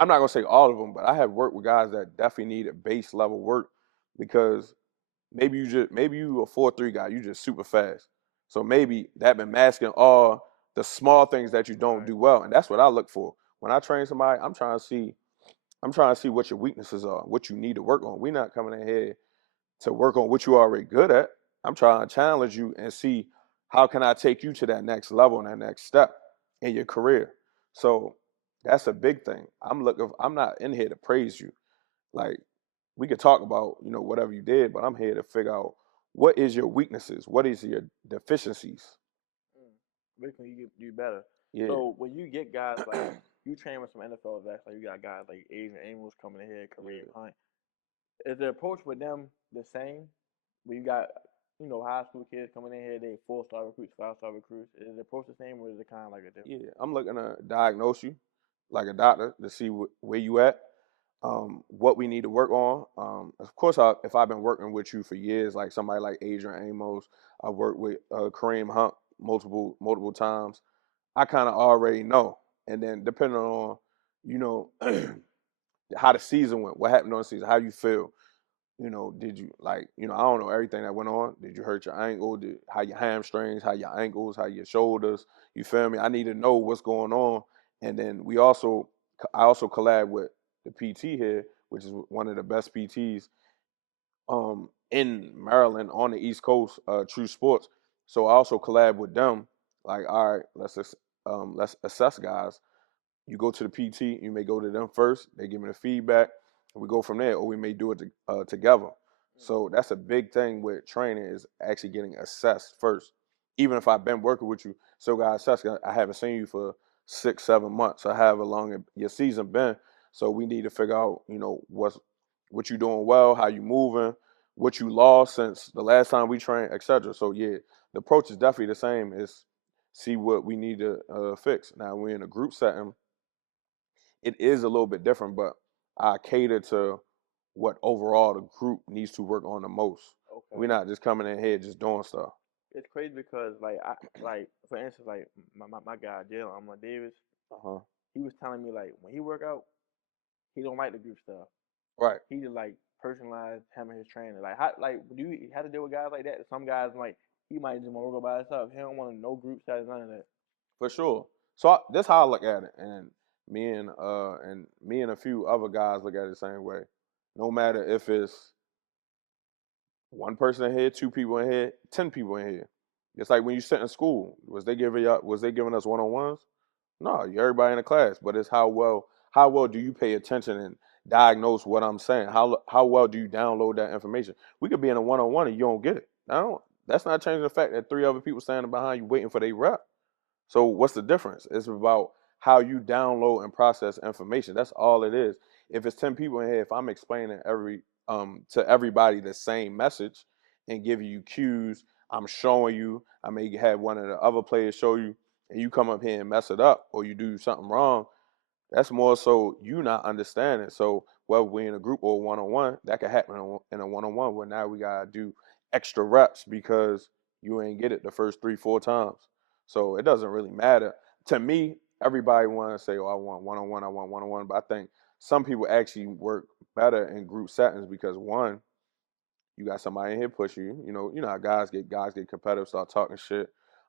I'm not gonna say all of them, but I have worked with guys that definitely need a base level work because maybe you a 4-3 guy, you just super fast. So maybe that been masking all the small things that you don't do well, and that's what I look for when I train somebody. I'm trying to see what your weaknesses are, what you need to work on. We're not coming in here to work on what you're already good at. I'm trying to challenge you and see how can I take you to that next level and that next step in your career. So that's a big thing. I'm not in here to praise you. Like we could talk about, whatever you did, but I'm here to figure out what is your weaknesses, what is your deficiencies. Which can you get you better? Yeah. So when you get guys like you train with some NFL vets, like you got guys like Adrian Amos coming in here, Kareem Hunt. Is the approach with them the same? When you got high school kids coming in here, they 4-star recruits, 5-star recruits. Is the approach the same, or is it kind of like a different? Yeah, I'm looking to diagnose you like a doctor to see where you at, what we need to work on. Of course, if I've been working with you for years, like somebody like Adrian Amos, I worked with Kareem Hunt multiple times. I kind of already know, and then depending on you know how the season went, what happened on the season, how you feel. Did you like, I don't know everything that went on. Did you hurt your ankle? How your hamstrings, how your ankles, how your shoulders? You feel me? I need to know what's going on. And then I also collab with the PT here, which is one of the best PTs in Maryland on the East Coast, True Sports. So I also collab with them. Like, all right, let's assess guys. You go to the PT, you may go to them first. They give me the feedback, and we go from there, or we may do it together. So that's a big thing with training is actually getting assessed first. Even if I've been working with you, so guys, assess. I haven't seen you for 6-7 months. I have long your season been. So we need to figure out, what you doing well, how you moving, what you lost since the last time we trained, etc. So yeah, the approach is definitely the same. Is see what we need to fix. Now we're in a group setting, it is a little bit different, but I cater to what overall the group needs to work on the most. Okay. We're not just coming in here just doing stuff. It's crazy because for instance like my guy Jalen Davis, Uh-huh. he was telling me like when he work out, he don't like the group stuff. Right. He just like personalized him and his trainer. Like how do you have to deal with guys like that? Some guys like he might just want to work by himself. He don't want no group settings, none of that. For sure. So that's how I look at it, and me and a few other guys look at it the same way. No matter if it's one person in here, two people in here, 10 people in here. It's like when you sit in school. Was they giving us one-on-ones? No, you everybody in the class, but it's how well do you pay attention and diagnose what I'm saying? How well do you download that information? We could be in a one-on-one and you don't get it. That's not changing the fact that three other people standing behind you waiting for their rep. So what's the difference? It's about how you download and process information. That's all it is. If it's 10 people in here, if I'm explaining to everybody the same message and giving you cues, I'm showing you, I may have one of the other players show you, and you come up here and mess it up or you do something wrong, that's more so you not understanding. So whether we're in a group or one-on-one, that could happen in a one-on-one where now we gotta do extra reps because you ain't get it the first 3-4 times. So it doesn't really matter. To me, everybody want to say, oh, I want one-on-one, I want one-on-one. But I think some people actually work better in group settings because one, you got somebody in here push you. You know how guys get competitive, start talking shit.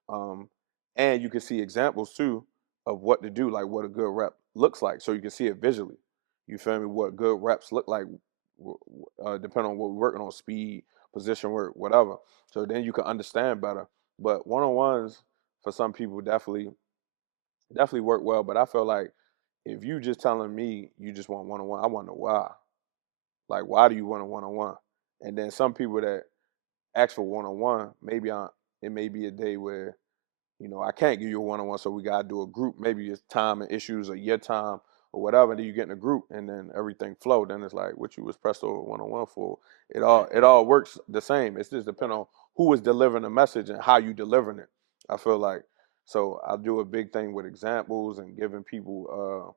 Um, and you can see examples too of what to do, like what a good rep looks like. So you can see it visually. You feel me? What good reps look like, depending on what we're working on, speed, position work, whatever. So then you can understand better. But one on ones for some people definitely work well. But I feel like if you just telling me you just want one on one, I want to know why. Like, why do you want a one on one? And then some people that ask for one on one, it may be a day where I can't give you a one on one, so we gotta do a group. Maybe it's time and issues or your time or whatever. And then you get in a group, and then everything flow. Then it's like what you was pressed over one on one for. It all works the same. It's just depending on who is delivering the message and how you delivering it. I feel like so I do a big thing with examples and giving people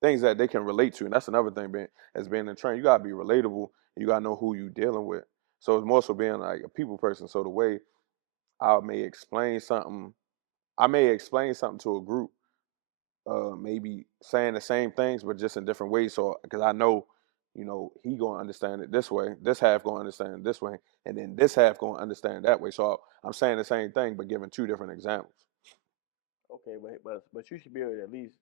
things that they can relate to, and that's another thing. Being a trainer, you gotta be relatable. You gotta know who you dealing with. So it's more so being like a people person. So the way I may explain something, to a group, maybe saying the same things but just in different ways. So because I know, he gonna understand it this way, this half gonna understand it this way, and then this half gonna understand it that way. So I'm saying the same thing but giving two different examples. Okay, but you should be able to at least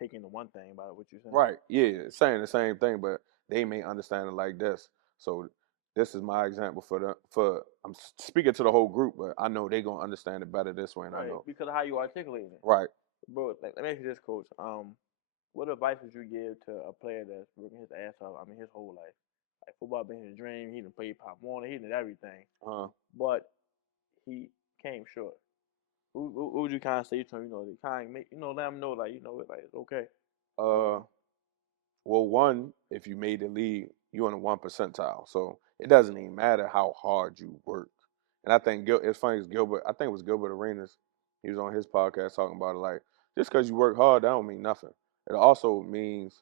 take into one thing about what you're saying. Right? Yeah, saying the same thing, but they may understand it like this. So this is my example for I'm speaking to the whole group, but I know they gonna understand it better this way, and I Right, know. because of how you articulate it. Right. Bro, let me ask you this, coach. What advice would you give to a player that's working his ass off? I mean, his whole life. Like football been his dream. He done played Pop Warner. He did everything, Uh. but he came short. Who would you kind of say to him? To kind of make let him know like like it's okay. Uh. Well, one, if you made the league, you're in the 1 percentile, so it doesn't even matter how hard you work. And I think it's funny. Gilbert, I think it was Gilbert Arenas. He was on his podcast talking about it. Like, just because you work hard, that don't mean nothing. It also means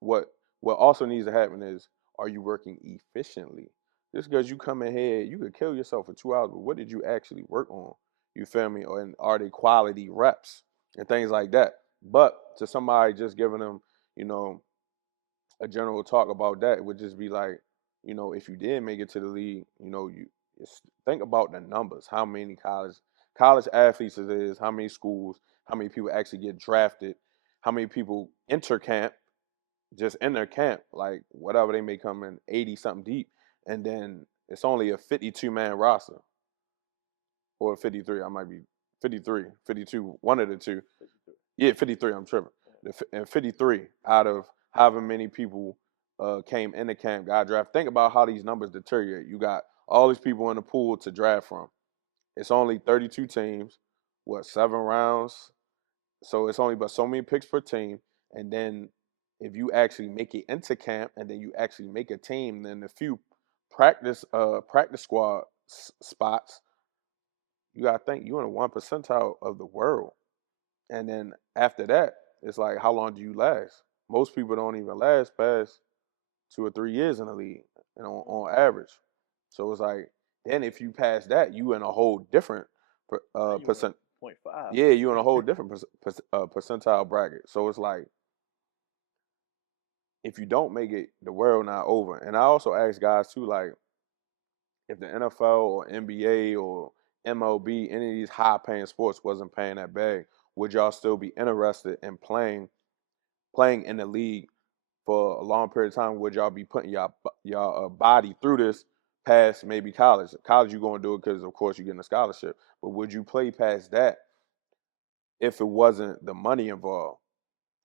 what what also needs to happen is, are you working efficiently? Just because you come in here, you could kill yourself for 2 hours, but what did you actually work on? You feel me? And are they quality reps and things like that? But to somebody just giving them, you know, a general talk about that, it would just be like, if you did make it to the league, think about the numbers. How many college athletes it is? How many schools? How many people actually get drafted? How many people enter camp? Just in their camp, like whatever they may come in 80 something deep, and then it's only a 52-man roster or 53. I might be 53, 52, one of the two. Yeah, 53. I'm tripping. And 53 out of however many people came in the camp got drafted. Think about how these numbers deteriorate. You got all these people in the pool to draft from. It's only 32 teams, what, 7 rounds? So it's only but so many picks per team. And then if you actually make it into camp and then you actually make a team, then a few practice squad spots, you gotta think you're in the 1 percentile of the world. And then after that, it's like, how long do you last? Most people don't even last past 2 or 3 years in the league, on average. So it's like, then if you pass that, you in a whole different Now you in percent. 0.5. Yeah, you in a whole different percentile bracket. So it's like, if you don't make it, the world not over. And I also ask guys too, like, if the NFL or NBA or MLB, any of these high-paying sports wasn't paying that bag, would y'all still be interested in playing in the league for a long period of time? Would y'all be putting y'all body through this past maybe college? College, you gonna do it because of course you're getting a scholarship, but would you play past that if it wasn't the money involved?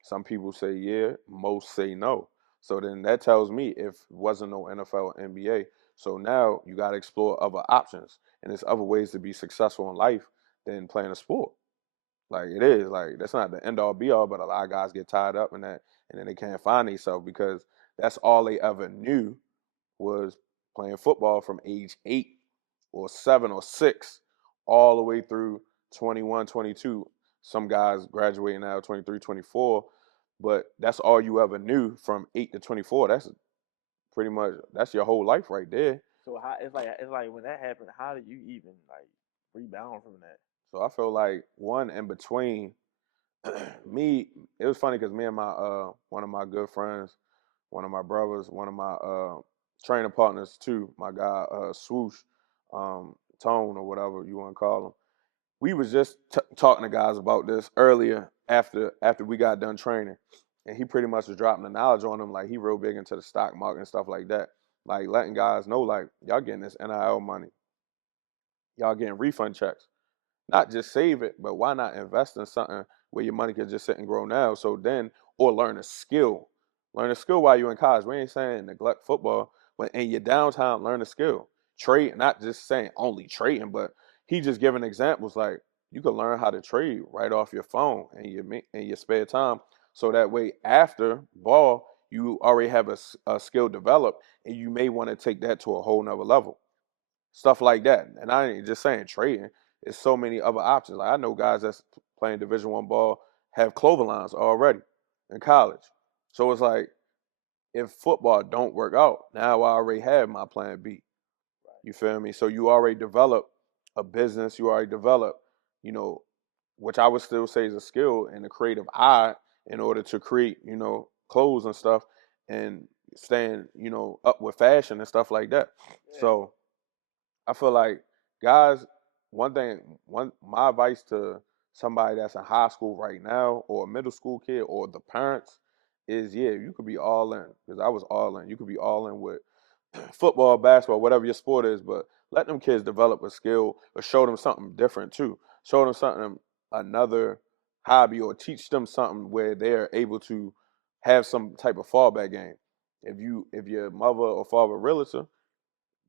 Some people say yeah, most say no. So then that tells me if it wasn't no NFL or NBA, so now you got to explore other options, and there's other ways to be successful in life than playing a sport. Like, it is like, that's not the end all be all, but a lot of guys get tied up in that, and then they can't find themselves because that's all they ever knew was playing football from age 8 or 7 or 6 all the way through 21, 22. Some guys graduating now 23, 24, but that's all you ever knew from 8 to 24. That's pretty much, that's your whole life right there. So how it's like when that happened, how did you even like rebound from that? So I feel like one in between me. It was funny because me and my one of my good friends, one of my brothers, one of my training partners too, my guy Swoosh, Tone or whatever you want to call him. We was just talking to guys about this earlier after we got done training, and he pretty much was dropping the knowledge on them. Like he real big into the stock market and stuff like that. Like letting guys know, like y'all getting this NIL money, y'all getting refund checks. Not just save it, but why not invest in something where your money can just sit and grow now? So then, or learn a skill. Learn a skill while you're in college. We ain't saying neglect football, but in your downtime, learn a skill. Trade, not just saying only trading, but he just giving examples like you can learn how to trade right off your phone and your spare time. So that way, after ball, you already have a skill developed, and you may want to take that to a whole nother level. Stuff like that. And I ain't just saying trading. There's so many other options. Like I know guys that's playing Division 1 ball have clothing lines already in college. So it's like if football don't work out, now I already have my plan B. You feel me? So you already develop a business. You already develop, you know, which I would still say is a skill and a creative eye in order to create, clothes and stuff and staying, up with fashion and stuff like that. Yeah, So I feel like guys, one my advice to somebody that's in high school right now or a middle school kid or the parents is yeah, you could be all in because I was all in. You could be all in with football, basketball, whatever your sport is, but let them kids develop a skill or show them something different too. Show them something another hobby or teach them something where they're able to have some type of fallback game. If your mother or father a realtor,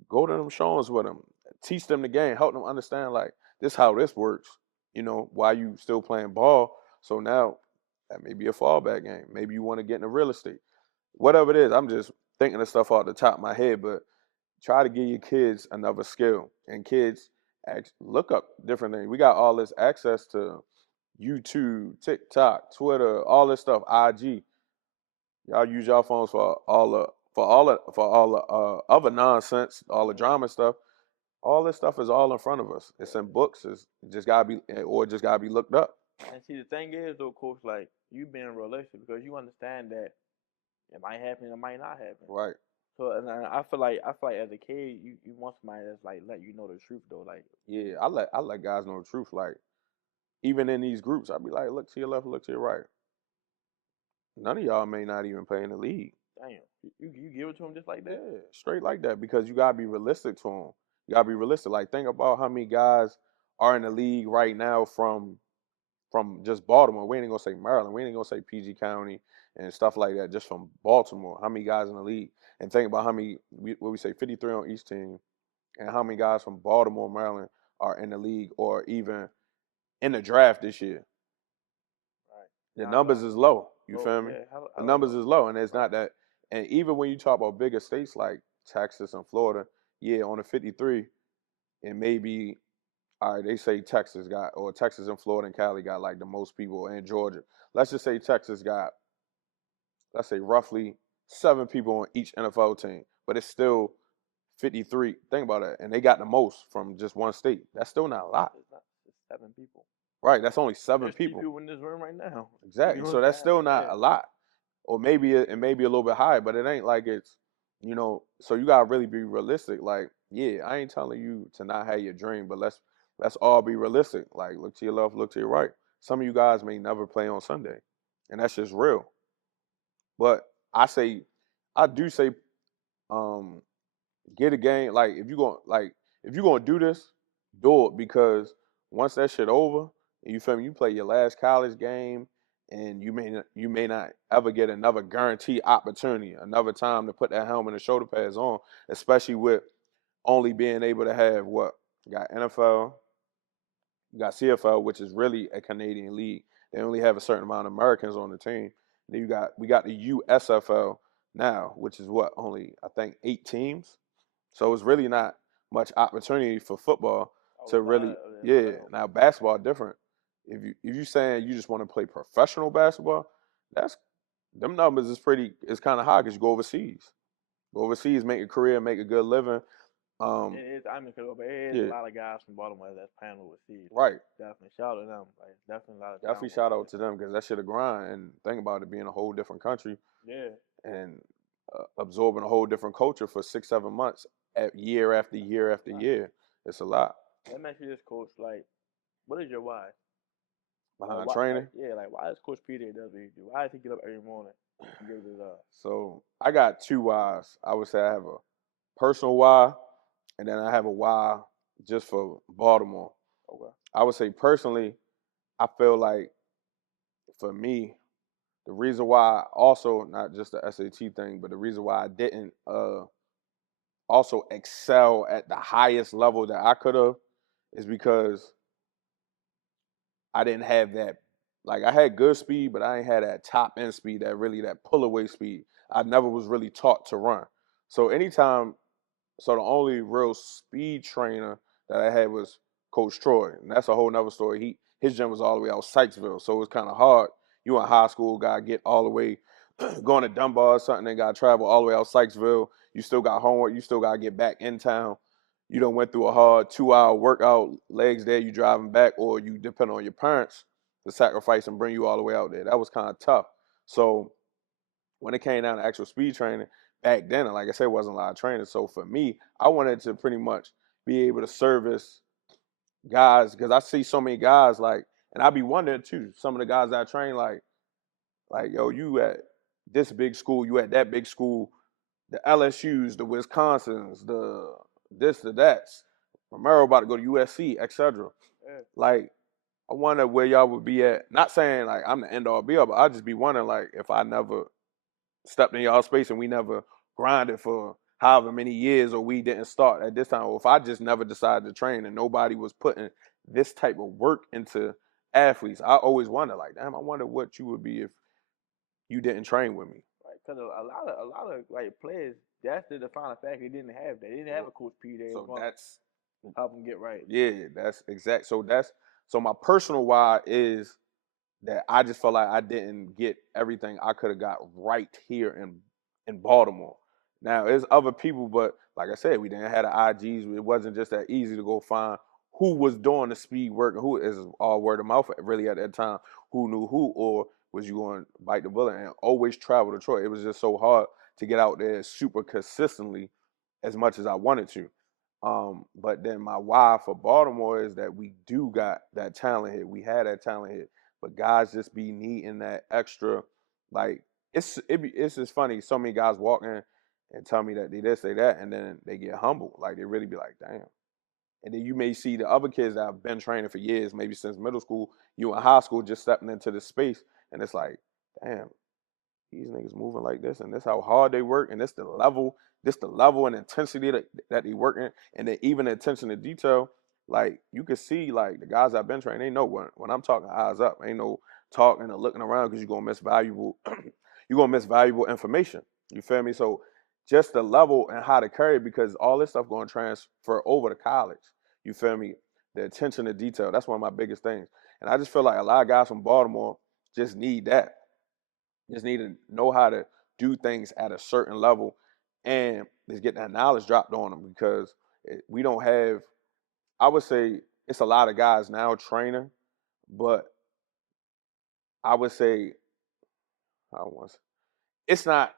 go to them showings with them, teach them the game, help them understand like this how this works. While you still playing ball. So now that may be a fallback game. Maybe you want to get into real estate. Whatever it is, I'm just thinking of stuff off the top of my head, but try to give your kids another skill. And kids look up different things. We got all this access to YouTube, TikTok, Twitter, all this stuff, IG. Y'all use y'all phones for all the other nonsense, all the drama stuff. All this stuff is all in front of us. It's in books. It just gotta be, or it just gotta be looked up. and see the thing is though, coach, like you being realistic because you understand that it might happen, it might not happen. Right. So and I feel like as a kid, you want somebody that's like let you know the truth though, like Yeah, I let guys know the truth. Like even in these groups, I'd be like, look to your left, look to your right. None of y'all may not even play in the league. damn, you give it to them just like that. Yeah, straight like that because you gotta be realistic to them. You gotta be realistic. Like think about how many guys are in the league right now from just Baltimore. We ain't gonna say Maryland. We ain't gonna say PG County and stuff like that. Just from Baltimore. How many guys in the league? And think about how many. What we say 53 on each team, and how many guys from Baltimore, Maryland are in the league or even in the draft this year. Right. The Now, numbers is low. You low, feel me? yeah, The hella numbers low. is low, and it's Right. not that. And even when you talk about bigger states like Texas and Florida, yeah, on the 53, and maybe all right, they say Texas got or Texas and Florida and Cali got like the most people, and Georgia. Let's just say Texas got, let's say roughly 7 people on each NFL team, but it's still 53. Think about that, and they got the most from just one state. That's still not a lot, It's not. It's 7 people. right? That's only seven There's three people. people in this room right now. You Exactly. know So what I'm that's saying? still not Yeah. a lot. Or maybe it may be a little bit higher, but it ain't like it's, so you gotta really be realistic. Like, yeah, I ain't telling you to not have your dream, but let's all be realistic. Like, look to your left, look to your right. Some of you guys may never play on Sunday, and that's just real. But I do say, um, get a game. Like, if you're gonna do this, do it because once that shit over, and you feel me, you play your last college game, and you may not ever get another guaranteed opportunity, another time to put that helmet and shoulder pads on, especially with only being able to have what you got NFL, you got CFL, which is really a Canadian league. They only have a certain amount of Americans on the team. Then we got the USFL now, which is what only I think 8 teams. So it's really not much opportunity for football to Outside really, of the yeah. NFL. Now basketball different. If you saying you just want to play professional basketball, that's them numbers is kind of high because you go overseas, make a career, make a good living. It is. I mean, but it is a Yeah, lot of guys from Baltimore that's playing overseas. right. Definitely shout out to them. Like definitely a lot of Definitely talent shout over out to them because that shit a grind. And think about it being a whole different country there. Yeah. and absorbing a whole different culture for 6, 7 months, year after year after Right. year. It's a lot. Let me ask you this, coach. Like, what is your why? Like Behind why? Like training. yeah. Like why does Coach Peter does what he do? Why does he get up every morning and give it his all? So I got two whys. I would say I have a personal why, and then I have a why just for Baltimore. Okay. I would say personally, I feel like for me, the reason why also not just the SAT thing, but the reason why I didn't also excel at the highest level that I could have is because I didn't have that. Like I had good speed, but I ain't had that top end speed, that pull away speed. I never was really taught to run. So anytime So the only real speed trainer that I had was Coach Troy, and that's a whole nother story. His gym was all the way out Sykesville, so it was kind of hard. You in high school, gotta get all the way going to Dunbar or something, then gotta travel all the way out Sykesville. You still got homework. You still gotta get back in town. You done went through a hard 2 hour workout, legs there. You driving back, or you depend on your parents to sacrifice and bring you all the way out there. That was kind of tough. So when it came down to actual speed training back then, and like I said, wasn't a lot of training. So for me, I wanted to pretty much be able to service guys because I see so many guys like, and I be wondering too, some of the guys that I train like yo, you at this big school, you at that big school, the LSU's, the Wisconsins, the this, the that's. Romero about to go to USC, etc. Yeah. Like, I wonder where y'all would be at. Not saying like I'm the end all be all, but I just be wondering like if I never stepped in y'all space and we never grinded for however many years or we didn't start at this time. Or if I just never decided to train and nobody was putting this type of work into athletes, I always wonder, like, damn, I wonder what you would be if you didn't train with me. Right. Because a lot of like players, that's the defining fact. They didn't have that. They didn't have So, a Coach Peter. They was so going that's to help them get right. yeah, that's exact. So my personal why is that I just felt like I didn't get everything I could have got right here in Baltimore. Now there's other people, but like I said, we didn't have the IGs. It wasn't just that easy to go find who was doing the speed work and who is all word of mouth really at that time. Who knew who, or was you going to bite the bullet and always travel to Detroit? It was just so hard to get out there super consistently as much as I wanted to. But then my why for Baltimore is that we do got that talent here. We had that talent here, but guys just be needing that extra. Like it's just funny. So many guys walk in and tell me that they this, they that, and then they get humbled. Like they really be like, damn. And then you may see the other kids that have been training for years, maybe since middle school, you in high school, just stepping into this space, and it's like, damn, these niggas moving like this, and this how hard they work, and this the level and intensity that they working, and then even the attention to detail. Like you can see, like the guys I've been training, they know when I'm talking eyes up, ain't no talking or looking around because you're gonna miss valuable, you're gonna miss valuable information. You feel me? So just the level and how to carry it, because all this stuff going to transfer over to college. You feel me? The attention to detail. That's one of my biggest things, and I just feel like a lot of guys from Baltimore just need that, just need to know how to do things at a certain level and just get that knowledge dropped on them because we don't have, I would say it's a lot of guys now training, but I would say, I was, it's not,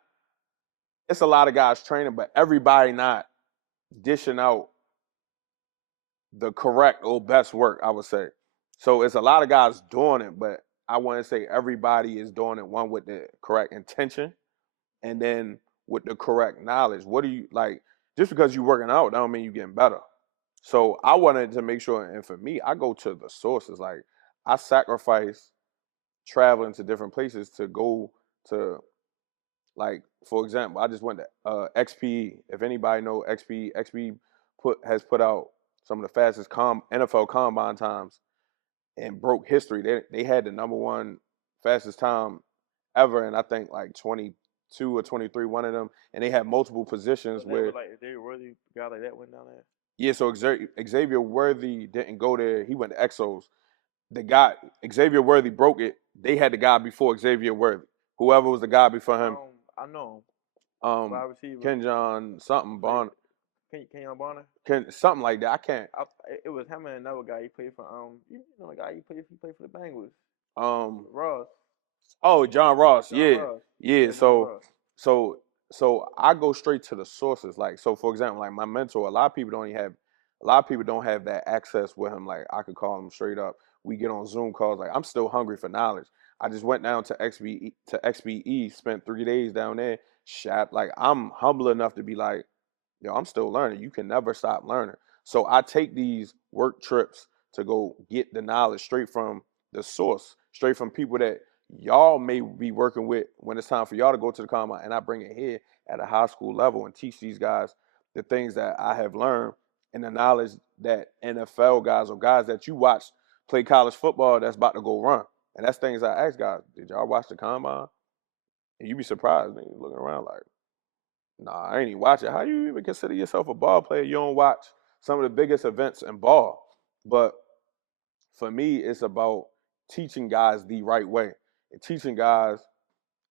it's a lot of guys training, but everybody not dishing out the correct or best work, I would say. So it's a lot of guys doing it, but I wouldn't say everybody is doing it one with the correct intention and then with the correct knowledge. What do you like? Just because you're working out, that don't mean you're getting better. So I wanted to make sure, and for me, I go to the sources. Like I sacrifice traveling to different places to go to, like for example, I just went to XP. If anybody know XP, XP has put out some of the fastest NFL combine times and broke history. They had the number one fastest time ever, and I think like 22 or 23, one of them, and they had multiple positions But that where was like if they worthy guy like that went down there. yeah. So Xavier Worthy didn't go there; he went to Exos. The guy Xavier Worthy broke it. They had the guy before Xavier Worthy. Whoever was the guy before him, I know him. um, Wide receiver. Ken John something Played Bond. Kenyon Barner? Something like that. I can't. It was him and another guy. He played for you know the guy he played for the Bengals. Um. Ross. Oh, John Ross. John Yeah. Ross. Yeah. Yeah, John Ross. So so I go straight to the sources. Like, so for example, like my mentor, a lot of people don't have that access with him. Like, I could call him straight up. We get on Zoom calls. Like, I'm still hungry for knowledge. I just went down to XBE, spent 3 days down there. Like, I'm humble enough to be like, yo, I'm still learning. You can never stop learning. So I take these work trips to go get the knowledge straight from the source, straight from people that y'all may be working with when it's time for y'all to go to the combine, and I bring it here at a high school level and teach these guys the things that I have learned and the knowledge that NFL guys or guys that you watch play college football that's about to go run. And that's things I ask guys, did y'all watch the combine? And you be surprised, nigga, looking around like, nah, I ain't even watch it. How you even consider yourself a ball player? You don't watch some of the biggest events in ball. But for me, it's about teaching guys the right way and teaching guys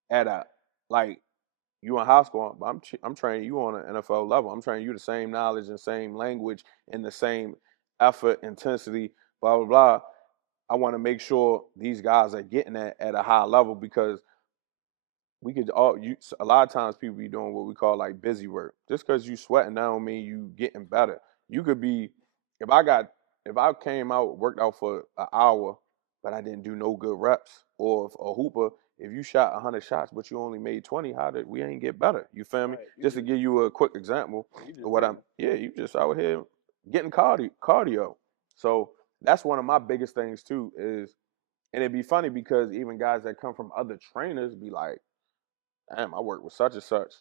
at a, like, you in high school, but I'm training you on an NFL level. I'm training you the same knowledge and same language and the same effort, intensity, blah blah blah. I want to make sure these guys are getting that at a high level because we could all a lot of times people be doing what we call like busy work. Just because you sweating, that don't mean you getting better. You could be, if I came out, worked out for an hour, but I didn't do no good reps, or if a hooper, if you shot 100 shots but you only made 20, how did we ain't get better? You feel me? Right. Just to give you a quick example of what you just out here getting cardio. So that's one of my biggest things too is, and it'd be funny because even guys that come from other trainers be like, damn, I work with such and such.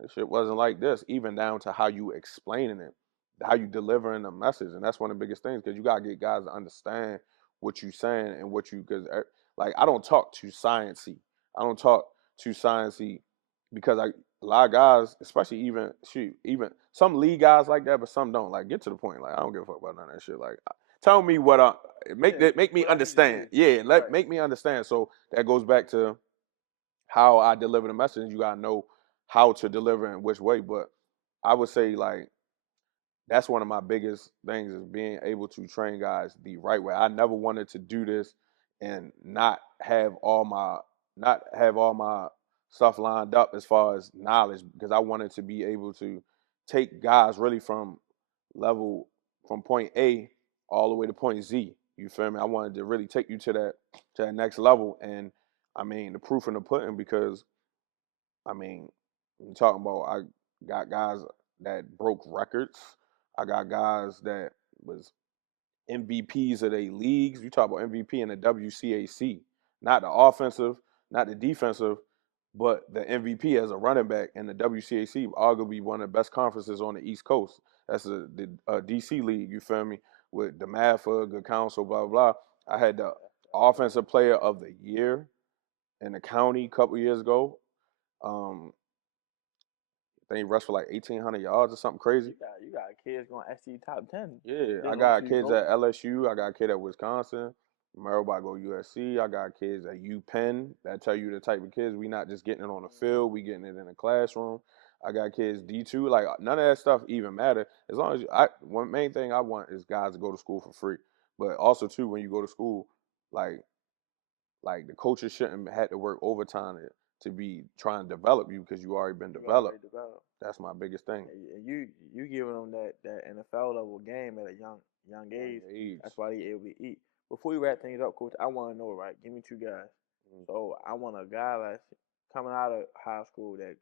This shit wasn't like this, even down to how you explaining it, how you delivering the message. And that's one of the biggest things because you got to get guys to understand what you saying and what you, because like, I don't talk too sciencey. I don't talk too sciencey because a lot of guys, especially even some league guys like that, but some don't. Like, get to the point. Like, I don't give a fuck about none of that shit. Like, tell me what make me understand. Yeah, make me understand. So that goes back to how I deliver the message. You gotta know how to deliver in which way. But I would say like that's one of my biggest things is being able to train guys the right way. I never wanted to do this and not have all my stuff lined up as far as knowledge because I wanted to be able to take guys really from point A all the way to point Z. You feel me? I wanted to really take you to that next level. And I mean the proof in the pudding because I mean, you're talking about I got guys that broke records. I got guys that was MVPs of their leagues. You talk about MVP in the WCAC, not the offensive, not the defensive, but the MVP as a running back in the WCAC, arguably one of the best conferences on the East Coast. That's the DC league. You feel me? With the MAFA, Good Counsel, blah blah. I had the offensive player of the year in the county a couple years ago. Um, I think he rushed for like 1,800 yards or something crazy. You got kids going SC top 10. Yeah, I got kids at LSU. I got a kid at Wisconsin. Everybody go USC. I got kids at UPenn. That tell you the type of kids. We not just getting it on the field. We getting it in the classroom. I got kids D2. Like none of that stuff even matter. As long as one main thing I want is guys to go to school for free. But also too, when you go to school, like the coaches shouldn't have to work overtime to be trying to develop you because you already been developed. That's my biggest thing. And you giving them that NFL level game at a young age. That's why they able to eat. Before we wrap things up, Coach, I want to know, right? Give me two guys. Mm-hmm. So I want a guy that's coming out of high school that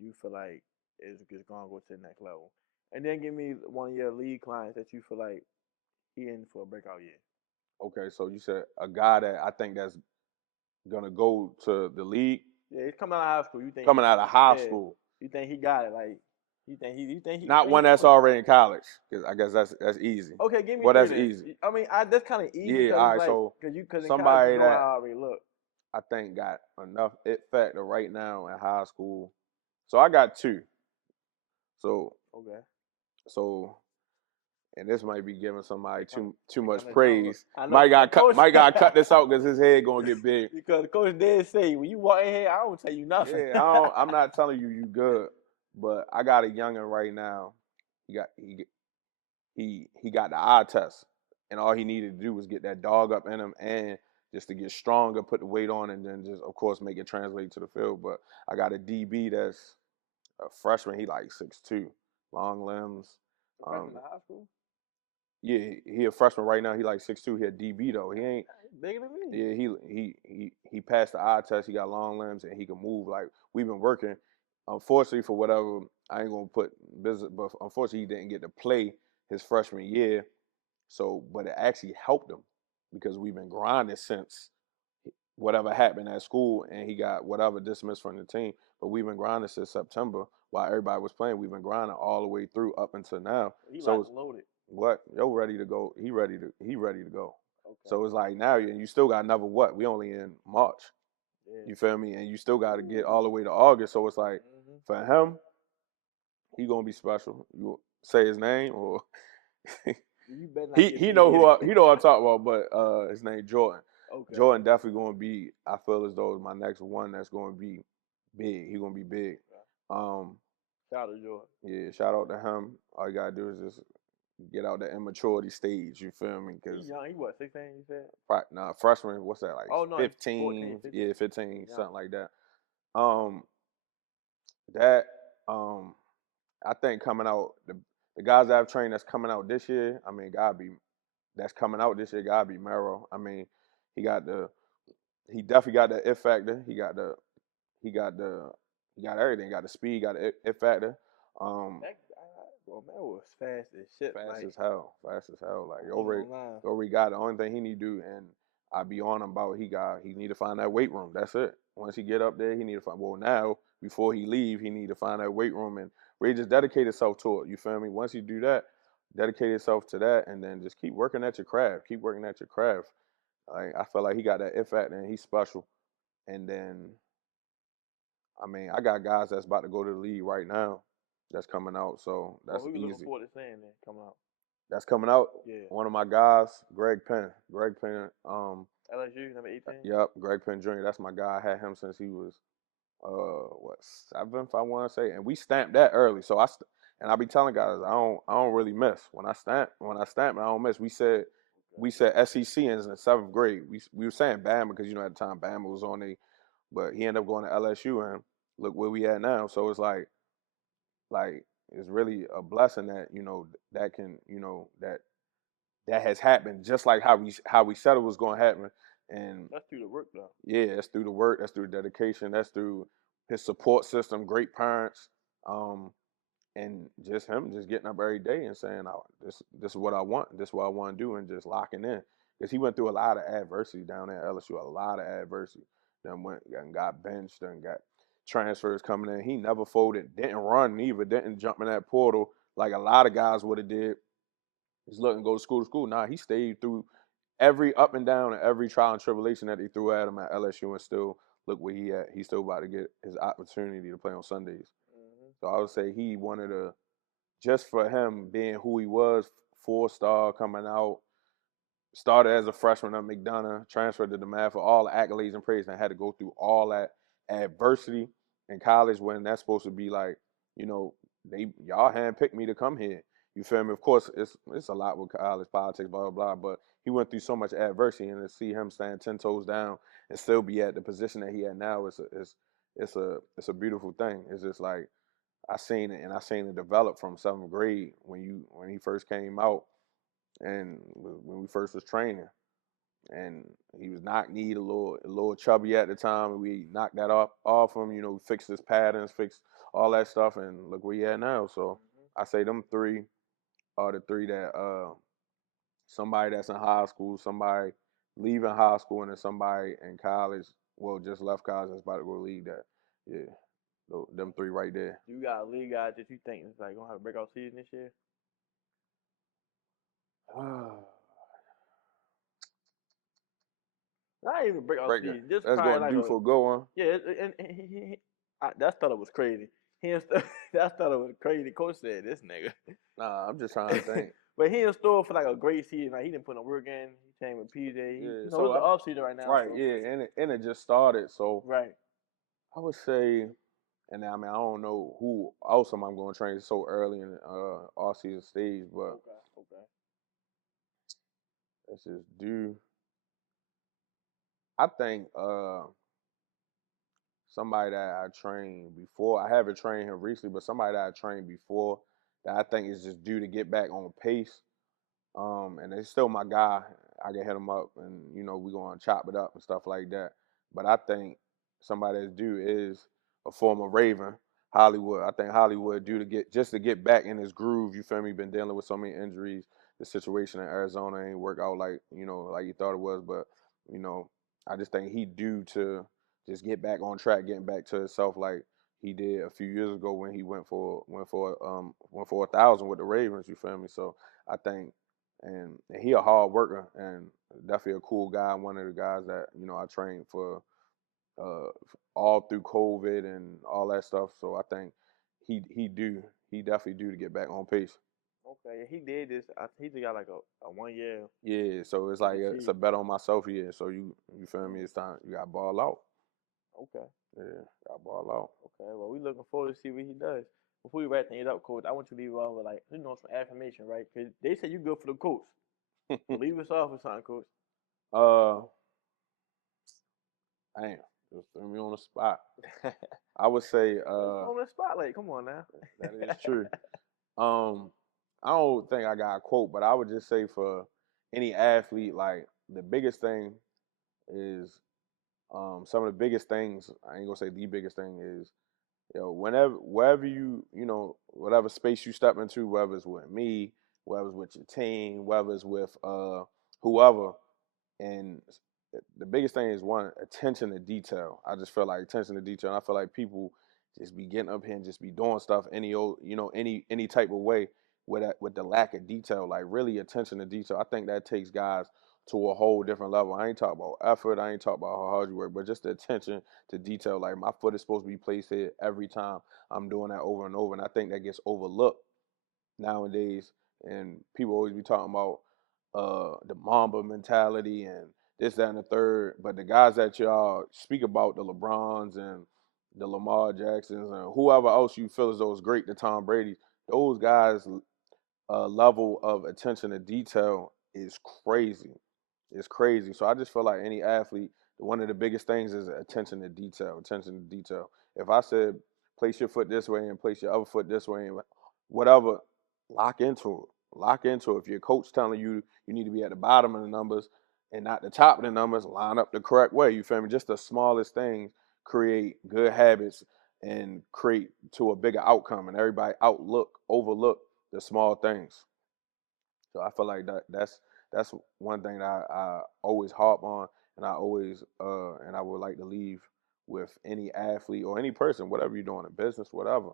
you feel like is gonna go to the next level, and then give me one of your lead clients that you feel like he in for a breakout year. Okay, so you said a guy that I think that's gonna go to the league. Yeah, he's coming out of high school. You think coming out of high school? You think he got it? Like you think he not one that's already in college? Because I guess that's easy. Okay, give me. Well, that's then. easy. I mean, that's kind of easy. Yeah, all right. Like, so because somebody in college, you know how I already look. I think got enough it factor right now in high school. So I got two. So okay. So, and this might be giving somebody too much praise. Might got cut this out because his head gonna get big. Because the coach did say when you walk in here, I don't tell you nothing. Yeah, I'm not telling you good, but I got a youngin right now. he got the eye test, and all he needed to do was get that dog up in him and just to get stronger, put the weight on, and then just of course make it translate to the field. But I got a DB that's a freshman. He like 6'2", long limbs. A freshman in high school. Yeah, he a freshman right now. He like 6'2". He a DB though. He ain't bigger than me. Yeah, he passed the eye test. He got long limbs and he can move. Like we've been working. Unfortunately, for whatever, I ain't gonna put business, but unfortunately, he didn't get to play his freshman year. So, but it actually helped him because we've been grinding since whatever happened at school, and he got whatever dismissed from the team. But we've been grinding since September while everybody was playing. We've been grinding all the way through up until now. He So like it's loaded. what yo ready to go. He ready to go. Okay. So it's like now you still got another what? We only in March. Yeah. You feel me? And you still got to get all the way to August. So it's like for him, he gonna be special. You say his name or You better not he know who I'm talking about, but his name Jordan. Okay. Jordan definitely gonna be. I feel as though my next one that's gonna be big. He gonna be big. Shout out to Jordan. Yeah, shout out to him. All you gotta do is just get out the immaturity stage. You feel me? Because he's young. He what, 16? You said? Nah, freshman. What's that like? Oh no, 15. 14, 15. Yeah, 15, Yeah. something like that. That I think coming out the guys that I've trained that's coming out this year. I mean, that's coming out this year. Gotta be Mero. I mean, he definitely got the it factor. He got everything. He got the speed. Got the it factor. Bro, man was fast as shit. Fast like, as hell. Fast as hell. Like already got the only thing he need to do, and I be on him about he need to find that weight room. That's it. Once he get up there, he need to find. Well, now before he leave, he need to find that weight room and really just dedicate himself to it. You feel me? Once you do that, dedicate yourself to that, and then just keep working at your craft. Keep working at your craft. Like I feel like he got that it factor, and he's special. And then, I mean, I got guys that's about to go to the league right now. That's coming out, so that's who you easy. looking forward to seeing then coming out? That's coming out. Yeah. One of my guys, Greg Penn. LSU number 18. Yep, Greg Penn Jr. That's my guy. I had him since he was seventh, I want to say, and we stamped that early. So and I be telling guys I don't really miss when I stamp. I don't miss. We said SEC in the 7th grade. We were saying Bama because at the time Bama was on but he ended up going to LSU and look where we at now. So it's like it's really a blessing that that can that has happened just like how we said it was going to happen. And that's through the work though. Yeah, that's through the work. That's through dedication. That's through his support system. Great parents, and just him just getting up every day and saying, "Oh, this is what I want. This is what I want to do," and just locking in. Because he went through a lot of adversity down there at LSU. A lot of adversity. Then went and got benched and got transfers coming in. He never folded. Didn't run either. Didn't jump in that portal like a lot of guys would have did. He's looking to go to school. Nah, he stayed through every up and down and every trial and tribulation that they threw at him at LSU, and still look where he at. He's still about to get his opportunity to play on Sundays. So I would say he wanted to, just for him being who he was, 4-star coming out, started as a freshman at McDonough, transferred to DeMath for all the accolades and praise, and had to go through all that adversity in college when that's supposed to be like, y'all handpicked me to come here. You feel me? Of course, it's a lot with college politics, blah, blah, blah, but he went through so much adversity, and to see him stand 10 toes down and still be at the position that he had now it's a beautiful thing. It's just like I seen it develop from 7th grade when he first came out and when we first was training. And he was knock-kneed, a little chubby at the time, and we knocked that off him. We fixed his patterns, fixed all that stuff, and look where he at now. So I say them 3 are the 3 that somebody that's in high school, somebody leaving high school, and then somebody in college, well, just left college that's about to go to league. That, yeah, them 3 right there. You got a league guy that you think is like gonna have a breakout season this year? Not even breakout season. Just that's probably gonna like do for a good one. Yeah, and that thought it was crazy. That thought it was crazy. Coach said this nigga. Nah, I'm just trying to think. But he in store for like a great season. Like he didn't put no work in. He came with PJ. Yeah, so it's the off season right now. Right, so. yeah, and it just started. So right, I would say And I mean, I don't know who else am I going to train so early in all season stage, but Okay. let's just do. I think somebody that I trained before. I haven't trained him recently, but somebody that I trained before that I think is just due to get back on pace. And it's still my guy. I can hit him up, and we gonna chop it up and stuff like that. But I think somebody that's due is a former Raven, Hollywood. I think Hollywood due to get back in his groove. You feel me? Been dealing with so many injuries. The situation in Arizona ain't work out like like you thought it was. But you know, I just think he due to just get back on track, getting back to himself like he did a few years ago when he went for 1,000 with the Ravens. You feel me? So I think and he a hard worker and definitely a cool guy. One of the guys that I trained for uh, all through COVID and all that stuff. So I think he definitely do to get back on pace. Okay, he did this. He just got like a 1 year Yeah, so it's with like the it's a Chiefs. bet on myself here. So you feel me? It's time you got ball out. Okay. Yeah, got ball out. Okay. Well, we looking forward to see what he does. Before we wrap things up, coach, I want you to leave off with like some affirmation, right? Because they say you good for the coach. So leave us off with something, coach. uh, damn, just threw me on the spot. I would say Let's go on the spotlight. Come on now. that is true. Um, I don't think I got a quote, but I would just say for any athlete, like the biggest thing is some of the biggest things. I ain't gonna say the biggest thing is wherever whatever space you step into, whether it's with me, whether it's with your team, whether it's with whoever, and the biggest thing is one attention to detail. I just feel like attention to detail. And I feel like people just be getting up here and just be doing stuff any old, any type of way with the lack of detail. Like really attention to detail. I think that takes guys to a whole different level. I ain't talking about effort. I ain't talking about how hard you work, but just the attention to detail. Like my foot is supposed to be placed here every time I'm doing that over and over, and I think that gets overlooked nowadays. And people always be talking about the Mamba mentality and this, that, and the third. But the guys that y'all speak about, the LeBrons and the Lamar Jacksons and whoever else you feel as though is great, the Tom Brady, those guys' level of attention to detail is crazy. It's crazy. So I just feel like any athlete, one of the biggest things is attention to detail. Attention to detail. If I said place your foot this way and place your other foot this way and whatever, lock into it. Lock into it. If your coach telling you you need to be at the bottom of the numbers and not the top of the numbers, line up the correct way. You feel me? Just the smallest things create good habits and create to a bigger outcome. And everybody overlook the small things. So I feel like that's one thing that I always harp on, and I would like to leave with any athlete or any person, whatever you're doing in business, whatever.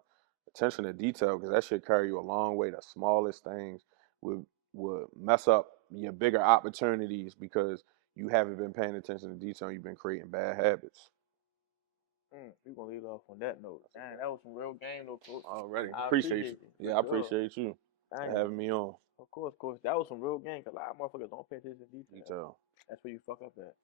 Attention to detail, because that should carry you a long way. The smallest things would mess up your bigger opportunities because you haven't been paying attention to detail. And you've been creating bad habits. We're gonna leave it off on that note. Dang, that was some real game though, coach. Already I appreciate you. appreciate you for Yeah, I sure. appreciate you for Dang, having me on. of course, coach. That was some real game because a lot of motherfuckers don't pay attention to detail. Detail. That's where you fuck up at.